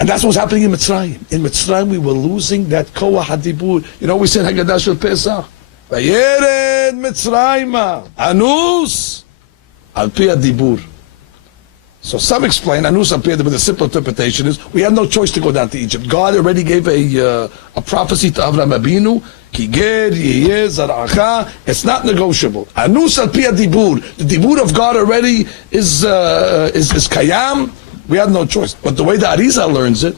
And that's what's happening in Mitzrayim. In Mitzrayim, we were losing that koach hadibur. You know, we said Haggadah Shel Pesach, vayered Mitzrayima, anus al pi hadibur. So some explain, Anus appeared with a simple interpretation is, we have no choice to go down to Egypt. God already gave a prophecy to Avraham Abinu, Kiger, Yeh, Zaracha, it's not negotiable. Anus al pi dibur, the dibur of God already is kayam, we have no choice. But the way the Arizal learns it,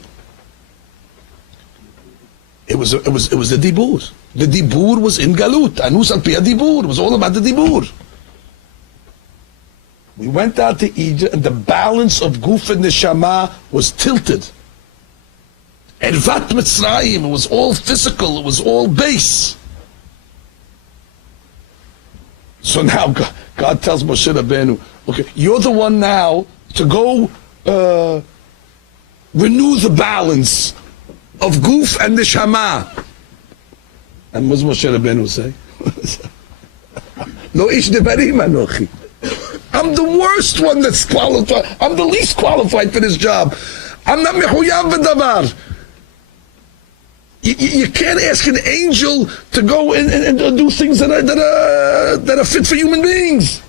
it was the dibur. The dibur was in Galut, Anus al pi dibur, it was all about the dibur. We went out to Egypt, and the balance of Guf and Neshama was tilted. Ervat Mitzrayim, it was all physical, it was all base. So now God tells Moshe Rabbeinu, okay, you're the one now to go renew the balance of Guf and Neshama. And what does Moshe Rabbeinu say? Lo ish devarim anochi. I'm the worst one that's qualified. I'm the least qualified for this job. I'm not mechuyav v'davar. You can't ask an angel to go and do things that are fit for human beings.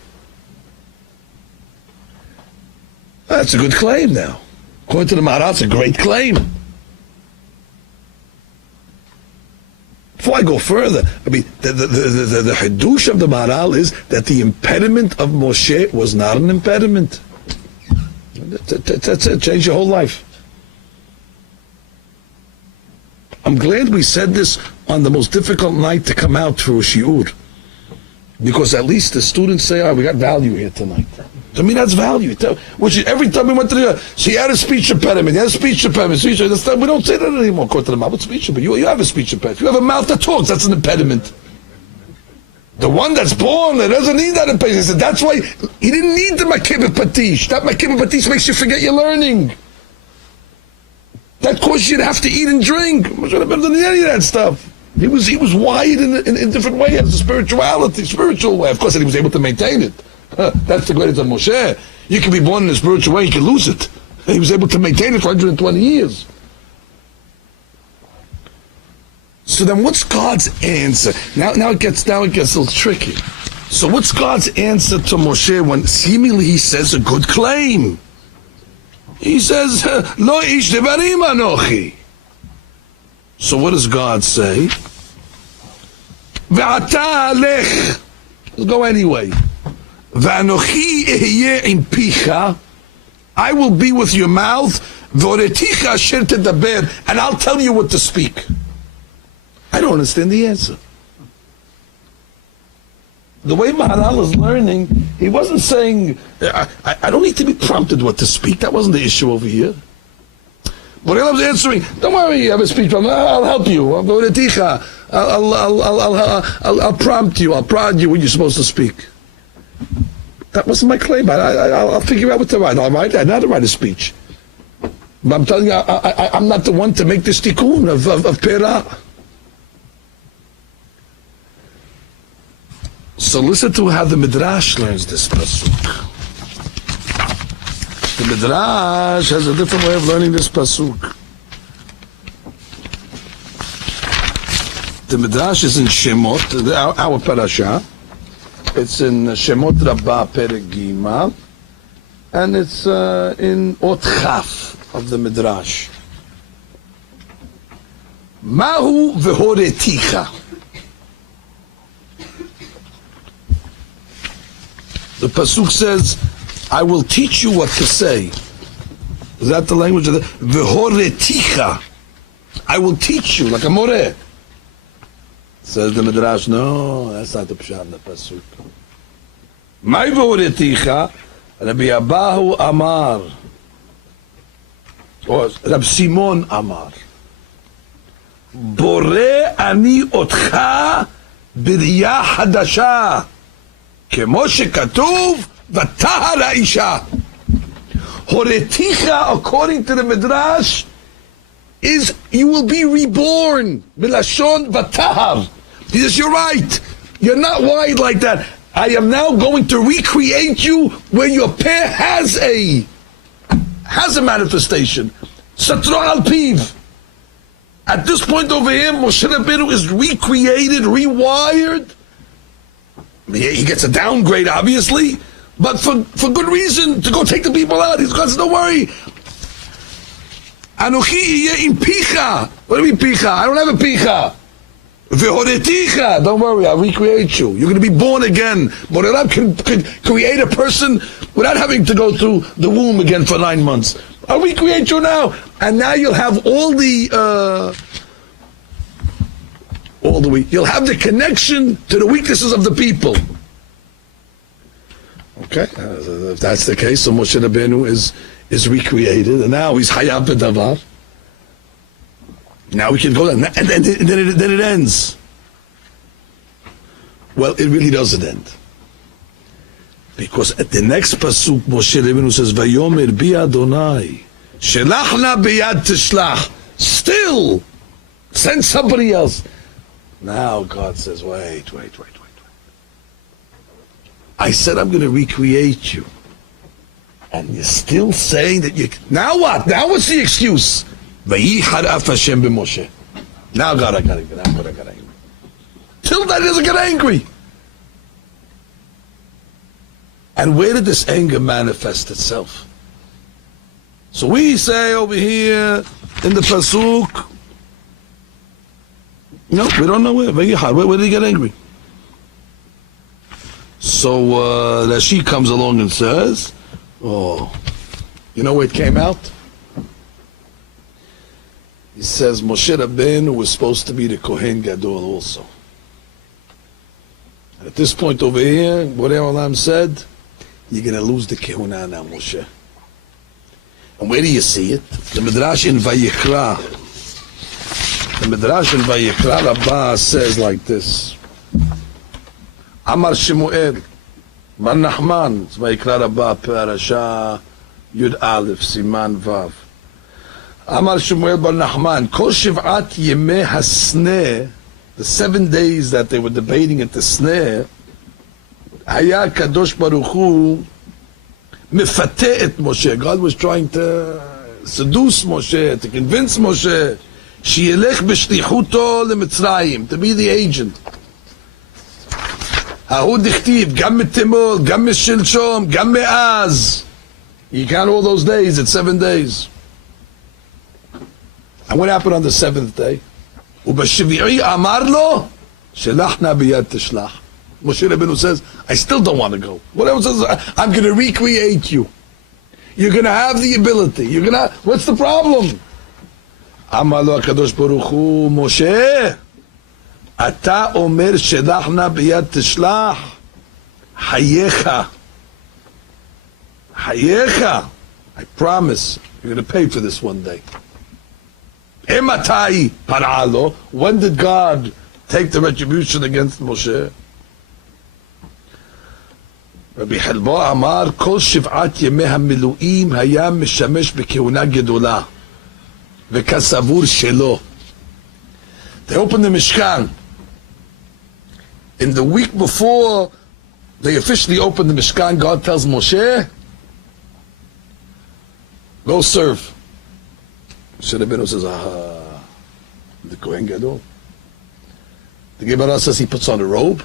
That's a good claim now. According to the Maharal, it's a great claim. Before I go further, I mean, the Hidush of the Maharal is that the impediment of Moshe was not an impediment. That's it, change your whole life. I'm glad we said this on the most difficult night to come out for a shiur, because at least the students say, we got value here tonight. To me, that's value. Which is, every time we went to the, so you had a speech impediment, we don't say that anymore, according to the mouth. What's speech impediment? You have a speech impediment. If you have a mouth that talks, that's an impediment. The one that's born, that doesn't need that impediment. He said, that's why he didn't need the makibah patish. That makibah patish makes you forget your learning. That causes you to have to eat and drink. He didn't need any of that stuff. He was wired in different ways, as a spiritual way. Of course, he was able to maintain it. That's the greatest of Moshe. You can be born in a spiritual way, you can lose it. He was able to maintain it for 120 years. So then what's God's answer? Now it gets a little tricky. So what's God's answer to Moshe when seemingly he says a good claim? He says, Lo ish devarim anochi. So what does God say? Ve'ata alech. Let's go anyway. V'anochi ehyeh im picha, I will be with your mouth, v'oreticha asher tedaber, and I'll tell you what to speak. I don't understand the answer. The way Maharal is learning, he wasn't saying, I don't need to be prompted what to speak. That wasn't the issue over here. But I was answering, don't worry, you have a speech, I'll help you. I'll prompt you, I'll prod you when you're supposed to speak. That wasn't my claim. I'll figure out what to write. I know how to write a speech. But I'm telling you, I'm not the one to make this tikkun of Perah. So listen to how the Midrash learns this pasuk. The Midrash has a different way of learning this pasuk. The Midrash is in Shemot, our Parashat. It's in Shemot Rabbi Perek Gimal, and it's in Ot Chaf of the Midrash. Mahu v'horeticha. The pasuk says, "I will teach you what to say." Is that the language of the v'horeticha? I will teach you, like a moreh. Says the Midrash, no, that's not the pshat in the pasuk. My v'horeticha, Rabbi Abahu Amar, or Rabbi Simon Amar. Boreh ani otcha b'riyah hadasha, kemo shekatuv v'tahar ha'isha. Horeticha, according to the Midrash, is you will be reborn. Milashon v'tahar. He says, you're right. You're not wide like that. I am now going to recreate you where your pair has a manifestation. Satra al piv. At this point over here, Moshe Rabbeinu is recreated, rewired. He gets a downgrade, obviously, but for good reason, to go take the people out. He's says, don't worry. Anochi yeh im picha. What do you mean picha? I don't have a picha. V'horeticha. Don't worry, I'll recreate you. You're going to be born again. Borei can create a person without having to go through the womb again for 9 months. I'll recreate you now, and now you'll have you'll have the connection to the weaknesses of the people. Okay, if that's the case, so Moshe Rabbeinu is recreated, and now he's Hayav B'Davar. Now we can go down, and then it ends. Well, it really doesn't end. Because at the next pasuk, Moshe Rabbeinu says, "Vayomer bi Adonai, shelachna biyad tishlach." Still, send somebody else. Now God says, wait. I said I'm going to recreate you, and you're still saying that you. Now what? Now what's the excuse? Vayichar Hashem b'Moshe. Now God, I got angry. Till then, he doesn't get angry. And where did this anger manifest itself? So we say over here in the pasuk, no, we don't know where. Where did he get angry? So Rashi comes along and says, oh, you know where it came out? He says Moshe Rabbeinu was supposed to be the Kohen Gadol also. And at this point over here, what Olam said, you're going to lose the Kehuna now, Moshe. And where do you see it? The Midrash in Vayikra. The Midrash in Vayikra Rabbah says like this. Amar Shemuel, Bar Nachman, Vayikra Rabbah, Parashat Yud Aleph, Siman Vav. Amar Shemuel Bar Nachman, Kol Shiv'at Yemei HaSneh, the 7 days that they were debating at the sneh, Haya Kadosh Baruch Hu Mefateh et Moshe. God was trying to seduce Moshe, to convince Moshe, Sheyelech b'shlichuto leMitzrayim, to be the agent. Hahu dichtiv, gam metimol, gam meshilshom, gam me'az. You count all those days, it's 7 days. And what happened on the 7th day? Ubashvi'i amar lo, shelachna biyad tishlach. Moshe Rabbeinu says, I still don't want to go. Whatever says, I'm going to recreate you. You're going to have the ability. What's the problem? Amar lo HaKadosh Baruch Hu, Moshe, Ata omer shelachna biyad tishlach, hayecha. Hayecha. I promise, you're going to pay for this one day. Ematai paralo. When did God take the retribution against Moshe? Rabbi Helbo Amar, Kol Shiv'at Yemei HaMilu'im Haya Mishamesh B'Kehuna Gedola V'Kasavur Shelo. They opened the Mishkan. In the week before They officially open the Mishkan. God tells Moshe, go serve. Moshe Rabbeinu says, the Kohen Gadol. The Gemara says he puts on a robe.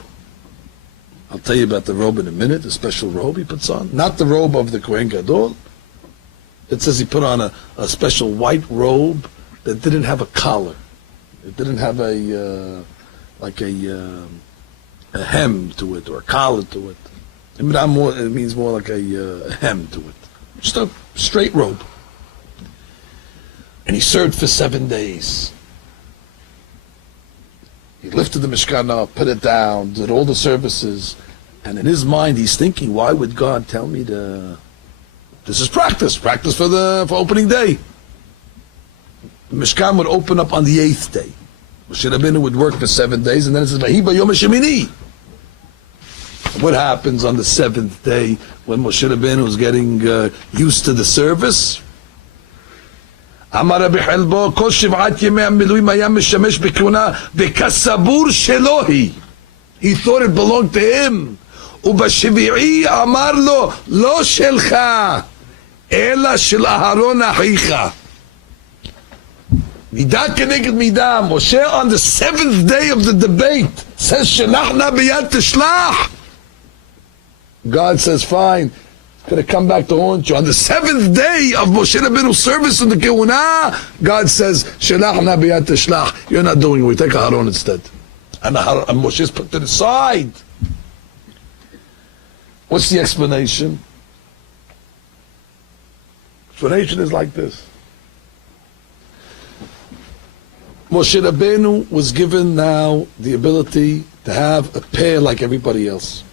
I'll tell you about the robe in a minute, the special robe he puts on. Not the robe of the Kohen Gadol. It says he put on a special white robe that didn't have a collar. It didn't have a hem to it or a collar to it. It means more like a hem to it. Just a straight robe. And he served for 7 days. He lifted the Mishkan up, put it down, did all the services, and in his mind he's thinking, why would God tell me to... This is practice for opening day. The Mishkan would open up on the 8th day. Moshe Rabbeinu would work for 7 days, and then it says, Vahi b'yom hashemini. What happens on the 7th day when Moshe Rabbeinu was getting used to the service? אמר רבי חלבו, כל 7 ימי המילואים היה משמש בכהונה וכסבור שלו היא. He thought it belonged to him. ובשביעי אמר לו, לא שלך, אלא של אהרון אחיך. מידה כנגד מידה. Moshe on the 7th day of the debate says, שלח נא ביד תשלח. God says, fine. Going to come back to haunt you. On the 7th day of Moshe Rabbeinu's service in the Kehunah, God says, Shelach na biyad teshlach. You're not doing it. We take Aharon instead. And Moshe's put to the side. What's the explanation? Explanation is like this. Moshe Rabbeinu was given now the ability to have a pair like everybody else.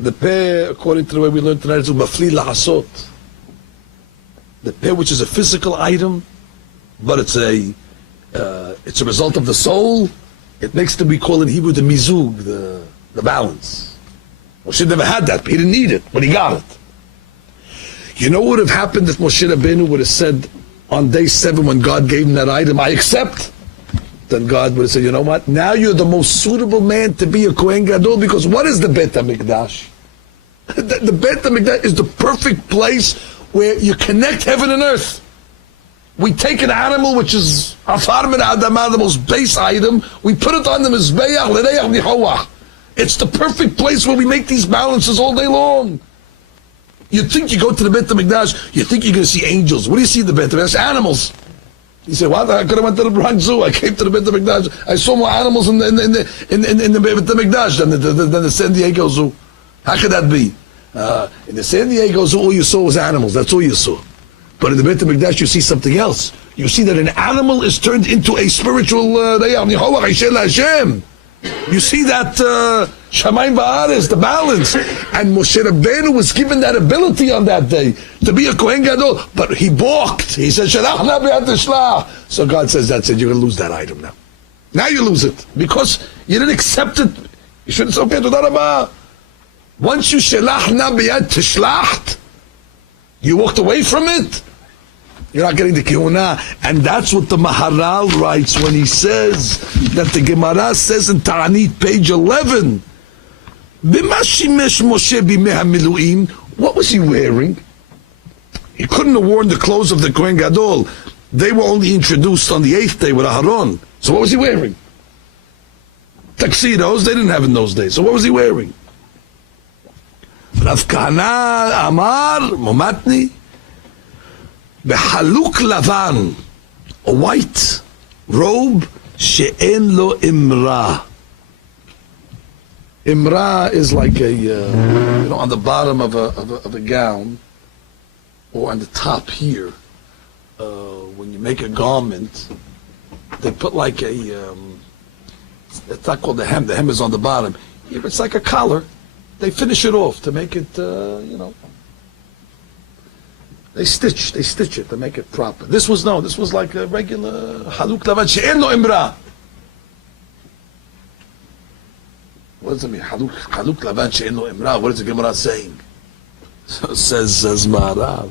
The peh, according to the way we learned tonight, is mafli la'asot. The peh, which is a physical item, but it's a result of the soul. It makes we call in Hebrew the mizug, the balance. Moshe never had that, but he didn't need it, but he got it. You know what would have happened if Moshe Rabbeinu would have said on day 7 when God gave him that item, I accept? Then God would have said, you know what? Now you're the most suitable man to be a Kohen Gadol, because what is the Beit HaMikdash? The Beit HaMikdash is the perfect place where you connect heaven and earth. We take an animal which is Afar min Adamah, the most base item, we put it on the Mizbeach L'Reach Nihoach. It's the perfect place where we make these balances all day long. You think you go to the Beit HaMikdash, you think you're going to see angels. What do you see in the Beit HaMikdash? Animals. You say, what? I could have went to the Bronx Zoo. I came to the Beit HaMikdash. I saw more animals in the Beit HaMikdash than the San Diego Zoo. How could that be? In the San Diego Zoo, all you saw was animals. That's all you saw. But in the Beit HaMikdash, you see something else. You see that an animal is turned into a spiritual Hashem. You see that Shamayim Ba'aretz, the balance. And Moshe Rabbeinu was given that ability on that day to be a Kohen Gadol, but he balked. He said, Shalach na b'yad teshlach. So God says, that's it, you're going to lose that item now. Now you lose it, because you didn't accept it. You shouldn't say, okay, todah rabah. Once you Shalach na b'yad teshlach, you walked away from it, you're not getting the Kehunah. And that's what the Maharal writes when he says that the Gemara says in Ta'anit, page 11, what was he wearing? He couldn't have worn the clothes of the Kohen Gadol. They were only introduced on the 8th day with Aharon. So what was he wearing? Tuxedos, they didn't have in those days. So what was he wearing? Rav Kahana Amar Momatni Behaluk Lavan, a white robe, she'en lo imra. Imra is like a, on the bottom of a gown, or on the top here, when you make a garment, they put like a, it's not called the hem is on the bottom. Here it's like a collar. They finish it off to make it, They stitch it to make it proper. This was like a regular haluk lavan she'en lo imra. What does it mean? Haluk lavan she'en lo imra. What is the Gemara saying? So says Ma'arav.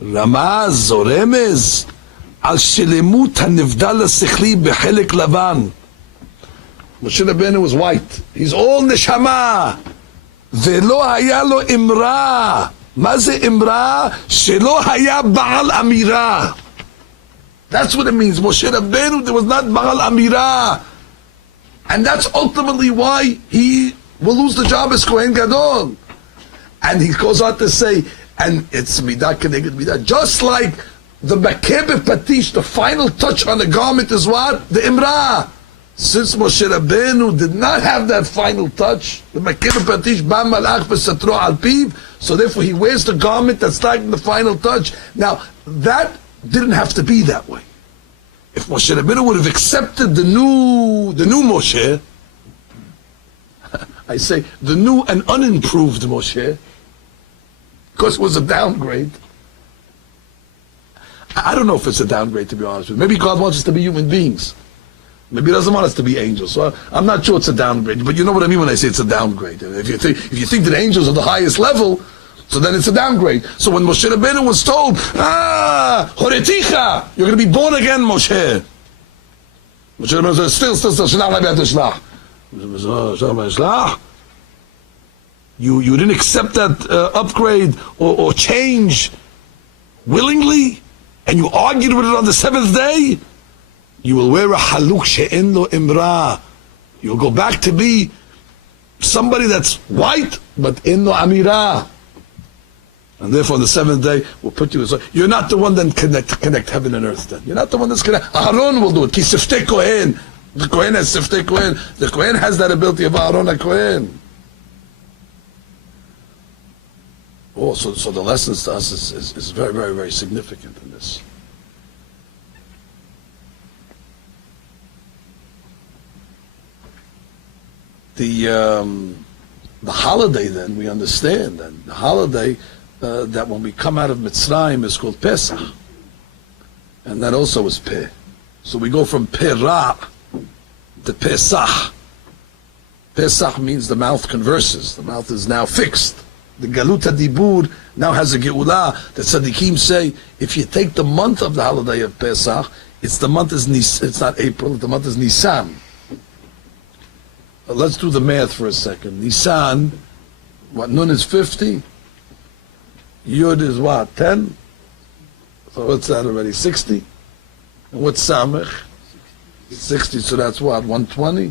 Ramaz or remez al shelemut hanivdal hasichli b'chelek lavan. Moshe Rabbeinu was white. He's all neshama. Velo haya lo imra. Ma ze imra? Shelo haya ba'al amira. That's what it means. Moshe Rabbeinu, there was not ba'al amira. And that's ultimately why he will lose the job as Kohen Gadol. And he goes on to say, and it's midah keneged midah. Just like the makebet patish, the final touch on the garment is what? The imra. Since Moshe Rabbeinu did not have that final touch, the makebet patish ba malach v'satro al piv, so therefore he wears the garment that's like the final touch. Now, that didn't have to be that way. If Moshe Rabbeinu would have accepted the new Moshe, I say the new and unimproved Moshe, because it was a downgrade. I don't know if it's a downgrade, to be honest with you. Maybe God wants us to be human beings. Maybe He doesn't want us to be angels. So I'm not sure it's a downgrade, but you know what I mean when I say it's a downgrade. If you think that angels are the highest level, so then it's a downgrade. So when Moshe Rabbeinu was told, Horeticha, you're going to be born again, Moshe. Moshe Rabbeinu said, still, shlach. You didn't accept that upgrade or change willingly, and you argued with it on the seventh day. You will wear a haluk she'en lo imra. You'll go back to be somebody that's white, but in lo amira. And therefore, on the seventh day, we'll put you as you're not the one that connect heaven and earth. Then you're not the one that's connect. Aaron will do it. Ki siftei kohen. The kohen has siftei kohen. The kohen has that ability of Aaron a kohen. Oh, so the lessons to us is very, very, very significant in this. The holiday, then, we understand, and the holiday that when we come out of Mitzrayim is called Pesach, and that also is Peh. So we go from Perah to Pesach. Pesach means the mouth converses. The mouth is now fixed. The Galut HaDibur now has a Geulah. The Tzaddikim say, if you take the month of the holiday of Pesach, it's not April, the month is Nisan. Let's do the math for a second. Nisan, Nun is 50, Yud is what, 10? So what's that already, 60? And what's Samech? 60, so that's what, 120?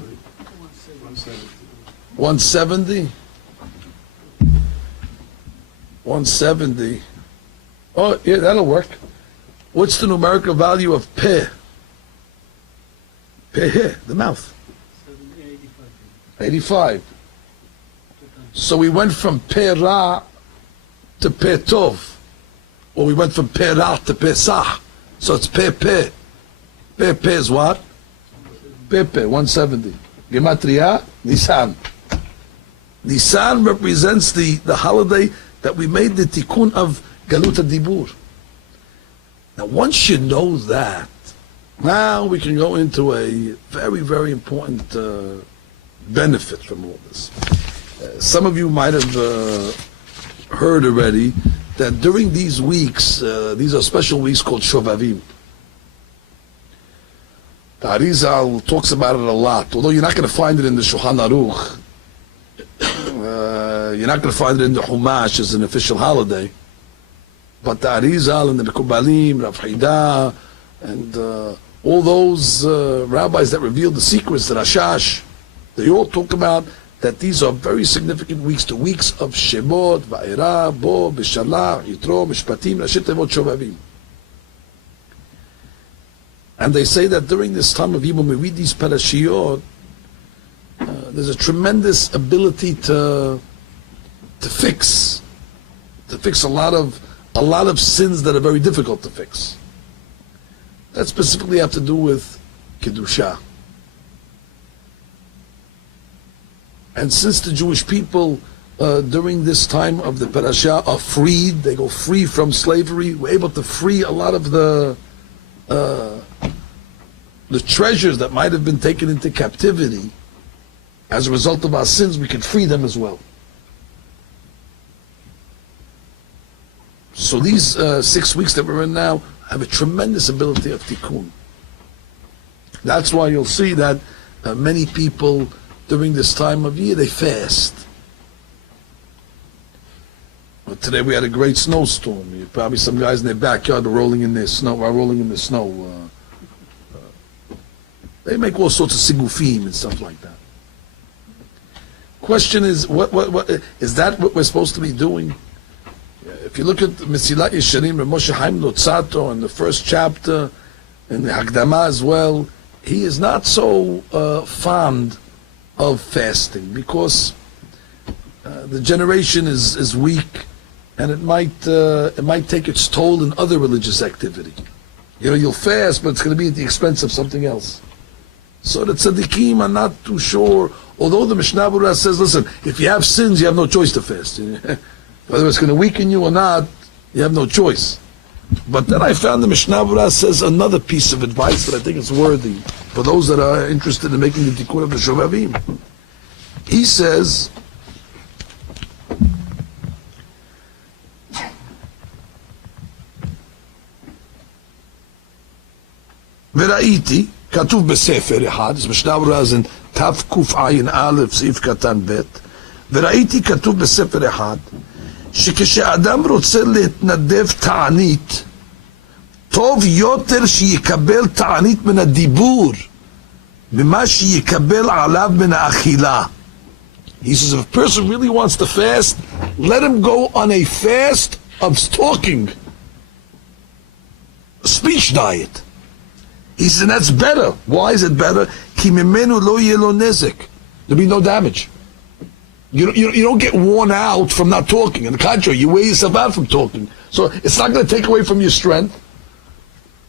170? 170. Oh, yeah, that'll work. What's the numerical value of Peh? Peh, the mouth. 85. So we went from Perah to Peh Tov. Or we went from Perah to Pesach. So it's Peh. Peh is what? Peh, 170. Gematria, Nisan. Nisan represents the holiday that we made the Tikkun of Galut HaDibur. Now once you know that, now we can go into a very, very important benefit from all this. Some of you might have heard already that during these weeks, these are special weeks called Shovavim. The Arizal talks about it a lot, although you're not going to find it in the Shulchan Aruch. You're not going to find it in the Humash as an official holiday. But the Arizal and the Mekubalim, Rav Haidah, and all those rabbis that revealed the secrets, the Rashash, they all talk about that these are very significant weeks, the weeks of Shemot, Va'era, Bo, Bishalach, Yitro, Mishpatim, Rashi Tevot, Shovavim. And they say that during this time of Yom, when we read these parashiyot, there's a tremendous ability to fix a lot of sins that are very difficult to fix. That specifically have to do with Kedusha. And since the Jewish people during this time of the parasha are freed, they go free from slavery, we're able to free a lot of the treasures that might have been taken into captivity. As a result of our sins, we can free them as well. So these 6 weeks that we're in now have a tremendous ability of tikkun. That's why you'll see that many people during this time of year, they fast. Well, today we had a great snowstorm. Probably some guys in their backyard are rolling in their snow. They make all sorts of sigufim and stuff like that. Question is, what is that what we're supposed to be doing? If you look at Mesilat Yesharim, Moshe Chaim Lotzato, in the first chapter, in the Hakdama as well, he is not so fond of fasting because the generation is weak, and it might take its toll in other religious activity. You'll fast, but it's going to be at the expense of something else. So the tzaddikim are not too sure. Although the Mishnah Berurah says, listen, if you have sins, you have no choice to fast. Whether it's going to weaken you or not, you have no choice. But then I found the Mishnah Berurah says another piece of advice that I think is worthy for those that are interested in making the Tikkun of the Shovavim. He says, V'ra'iti, כתוב בספר אחד, אז משנה ברורה זה תקע"א סעיף קטן ב', וראיתי כתוב בספר אחד, שכשאדם רוצה להתנדב תענית, טוב יותר שיקבל תענית מן הדיבור, ממה שיקבל עליו מן האכילה. He says, if a person really wants to fast, let him go on a fast of talking, a speech diet. He said, that's better. Why is it better? Ki mimenu lo yeh lo nezek. There'll be no damage. You don't get worn out from not talking. On the contrary, you wear yourself out from talking. So it's not going to take away from your strength.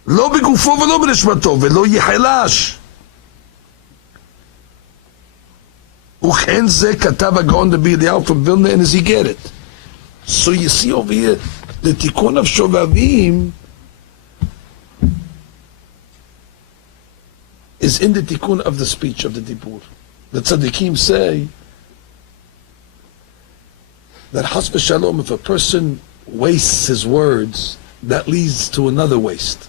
Lo begufo v'lo b'nishmato v'lo yehelash. Uchen ze katav HaGaon Rabbi Eliyahu from Vilna, and does he get it? So you see over here, the Tikkun of Shovavim is in the tikkun of the speech of the dibur. The tzaddikim say that has v'shalom, if a person wastes his words, that leads to another waste.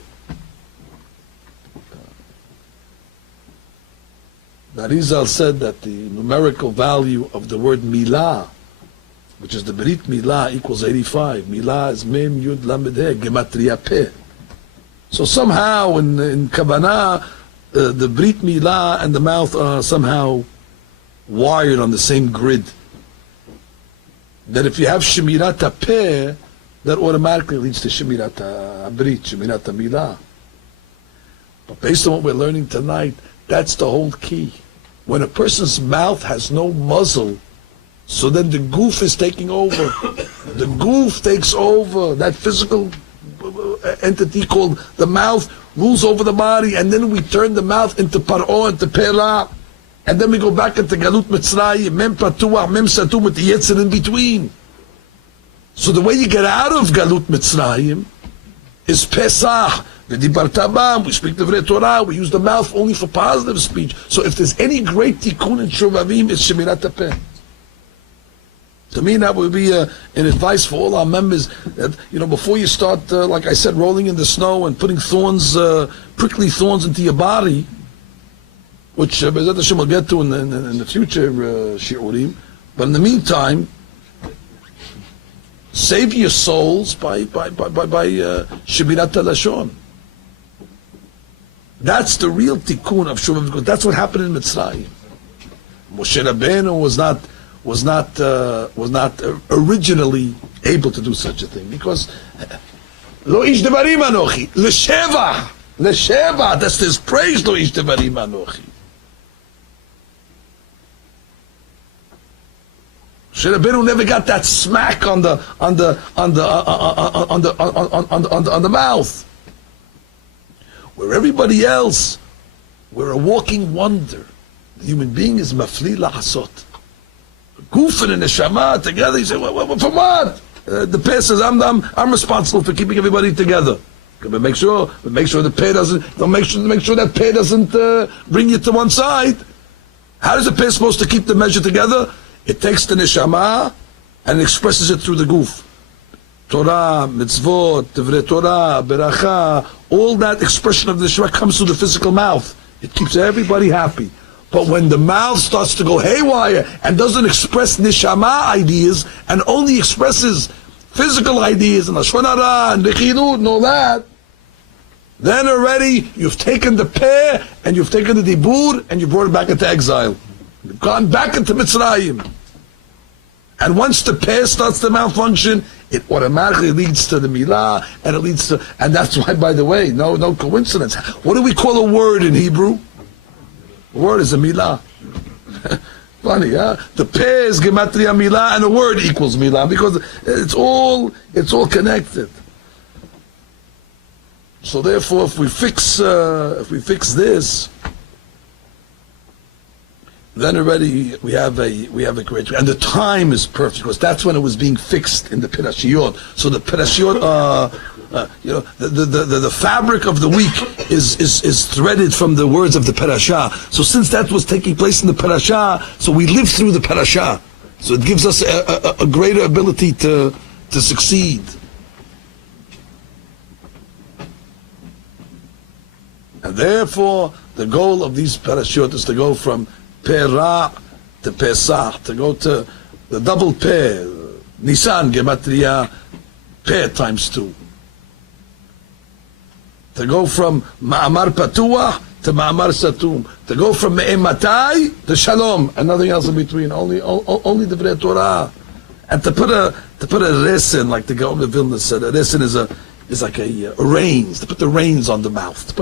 The Arizal said that the numerical value of the word milah, which is the Brit milah, equals 85. Milah is mem yud lamed he, gematria peh. So somehow in Kavanah, the Brit Milah and the mouth are somehow wired on the same grid. That if you have Shemirat HaPeh, that automatically leads to Shemirat HaBrit, Shemirat HaMilah. But based on what we're learning tonight, that's the whole key. When a person's mouth has no muzzle, so then the goof is taking over. The goof takes over, that physical entity called the mouth rules over the body, and then we turn the mouth into Paro, into Pera, and then we go back into Galut Mitzrayim, Mem Patuah, Mem Satum, with the Yetzer in between. So the way you get out of Galut Mitzrayim is Pesach, V'dibarta bam, we speak the Divrei Torah, we use the mouth only for positive speech. So if there's any great tikkun in Shovavim, it's Shemirat HaPeh. To me, that would be an advice for all our members that, before you start, like I said, rolling in the snow and putting thorns, prickly thorns into your body, which Be'ezrat Hashem will get to in the future shiurim. But in the meantime, save your souls by Shemirat HaLashon. That's the real tikkun of Shovavim, because that's what happened in Mitzrayim. Moshe Rabbeinu was not originally able to do such a thing, because lo ish devarim anochi lesheva, that's his praise. Lo ish devarim anochi. Moshe Rabbeinu never got that smack on the mouth. Where everybody else, we're a walking wonder. The human being is mafli lahasot. Goofing and neshama together. You say, well, for what? The peh says, I'm responsible for keeping everybody together. But make sure the peh doesn't. Don't make sure that peh doesn't bring you to one side. How is the peh supposed to keep the measure together? It takes the neshama and expresses it through the goof. Torah, mitzvot, divrei Torah, beracha, all that expression of the neshama comes through the physical mouth. It keeps everybody happy. But when the mouth starts to go haywire and doesn't express neshama ideas and only expresses physical ideas and lashon hara and nechidut and all that, then already you've taken the peh and you've taken the dibur and you brought it back into exile. You've gone back into Mitzrayim. And once the peh starts to malfunction, it automatically leads to the milah, and it leads to, and that's why, by the way, no coincidence. What do we call a word in Hebrew? A word is a milah. Funny, huh? The peh is gematria milah, and a word equals milah, because it's all connected. So therefore, if we fix this, then already we have a great, and the time is perfect, because that's when it was being fixed in the Parashiot. So the Parashiot, the fabric of the week is threaded from the words of the Parashah. So since that was taking place in the Parashah, so we live through the Parashah. So it gives us a greater ability to succeed. And therefore, the goal of these Parashiot is to go from Perah to Pesach, to go to the double Peh, Nisan, Gematria, Peh times 2. To go from Ma'amar Patuah to Ma'amar Satum. To go from Me'ematai to Shalom, and nothing else in between, only the Divrei Torah. And to put a resin, like the Gaon of Vilna said, a resin is like a reins, to put the reins on the mouth,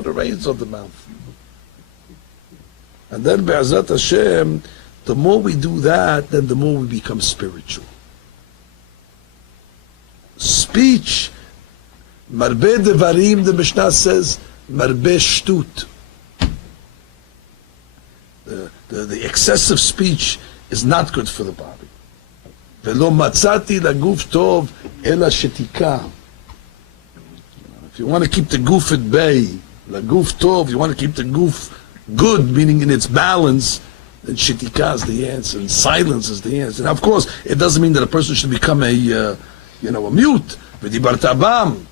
And then, Be'ezrat Hashem, the more we do that, then the more we become spiritual. Speech, Marbe Devarim, the Mishnah says, Marbe Shtut. The excessive speech is not good for the body. Velo matzati laguf tov ela shetika. If you want to keep the goof at bay, laguf tov, you want to keep the goof good, meaning in its balance, then shetika is the answer, and silence is the answer. Now, of course, it doesn't mean that a person should become a mute. V'dibarta bam.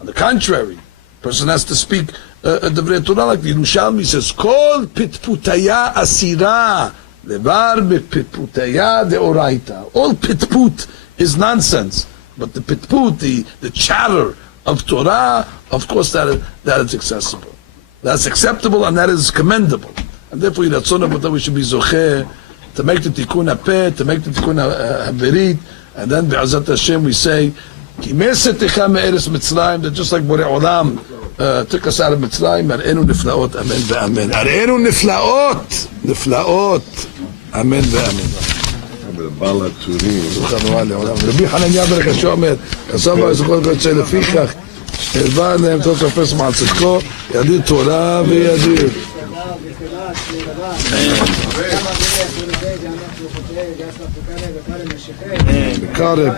On the contrary, a person has to speak Divrei Torah, like the Yerushalmi says, Kol pitputaya asira, levar pitputaya deoraita. All pitput is nonsense, but the pitput, the chatter of Torah, of course, that is accessible. That's acceptable and that is commendable. And therefore, we should be zocheh to make the tikkun hapeh, to make the tikkun haberit, and then be'ezrat Hashem we say, Ki mesetecha me'eres Mitzrayim, that just like Borei Olam took us out of Mitzrayim, Ar'enu niflaot, amen ve'amen. Ar'enu niflaot, amen ve'amen. רבי חנניה בן הקשה אומר, כסף ויזכור קודשי לפיכך, הבא להם טוב שפס מעל צדקו, ידיר תורה וידיר. בקרב.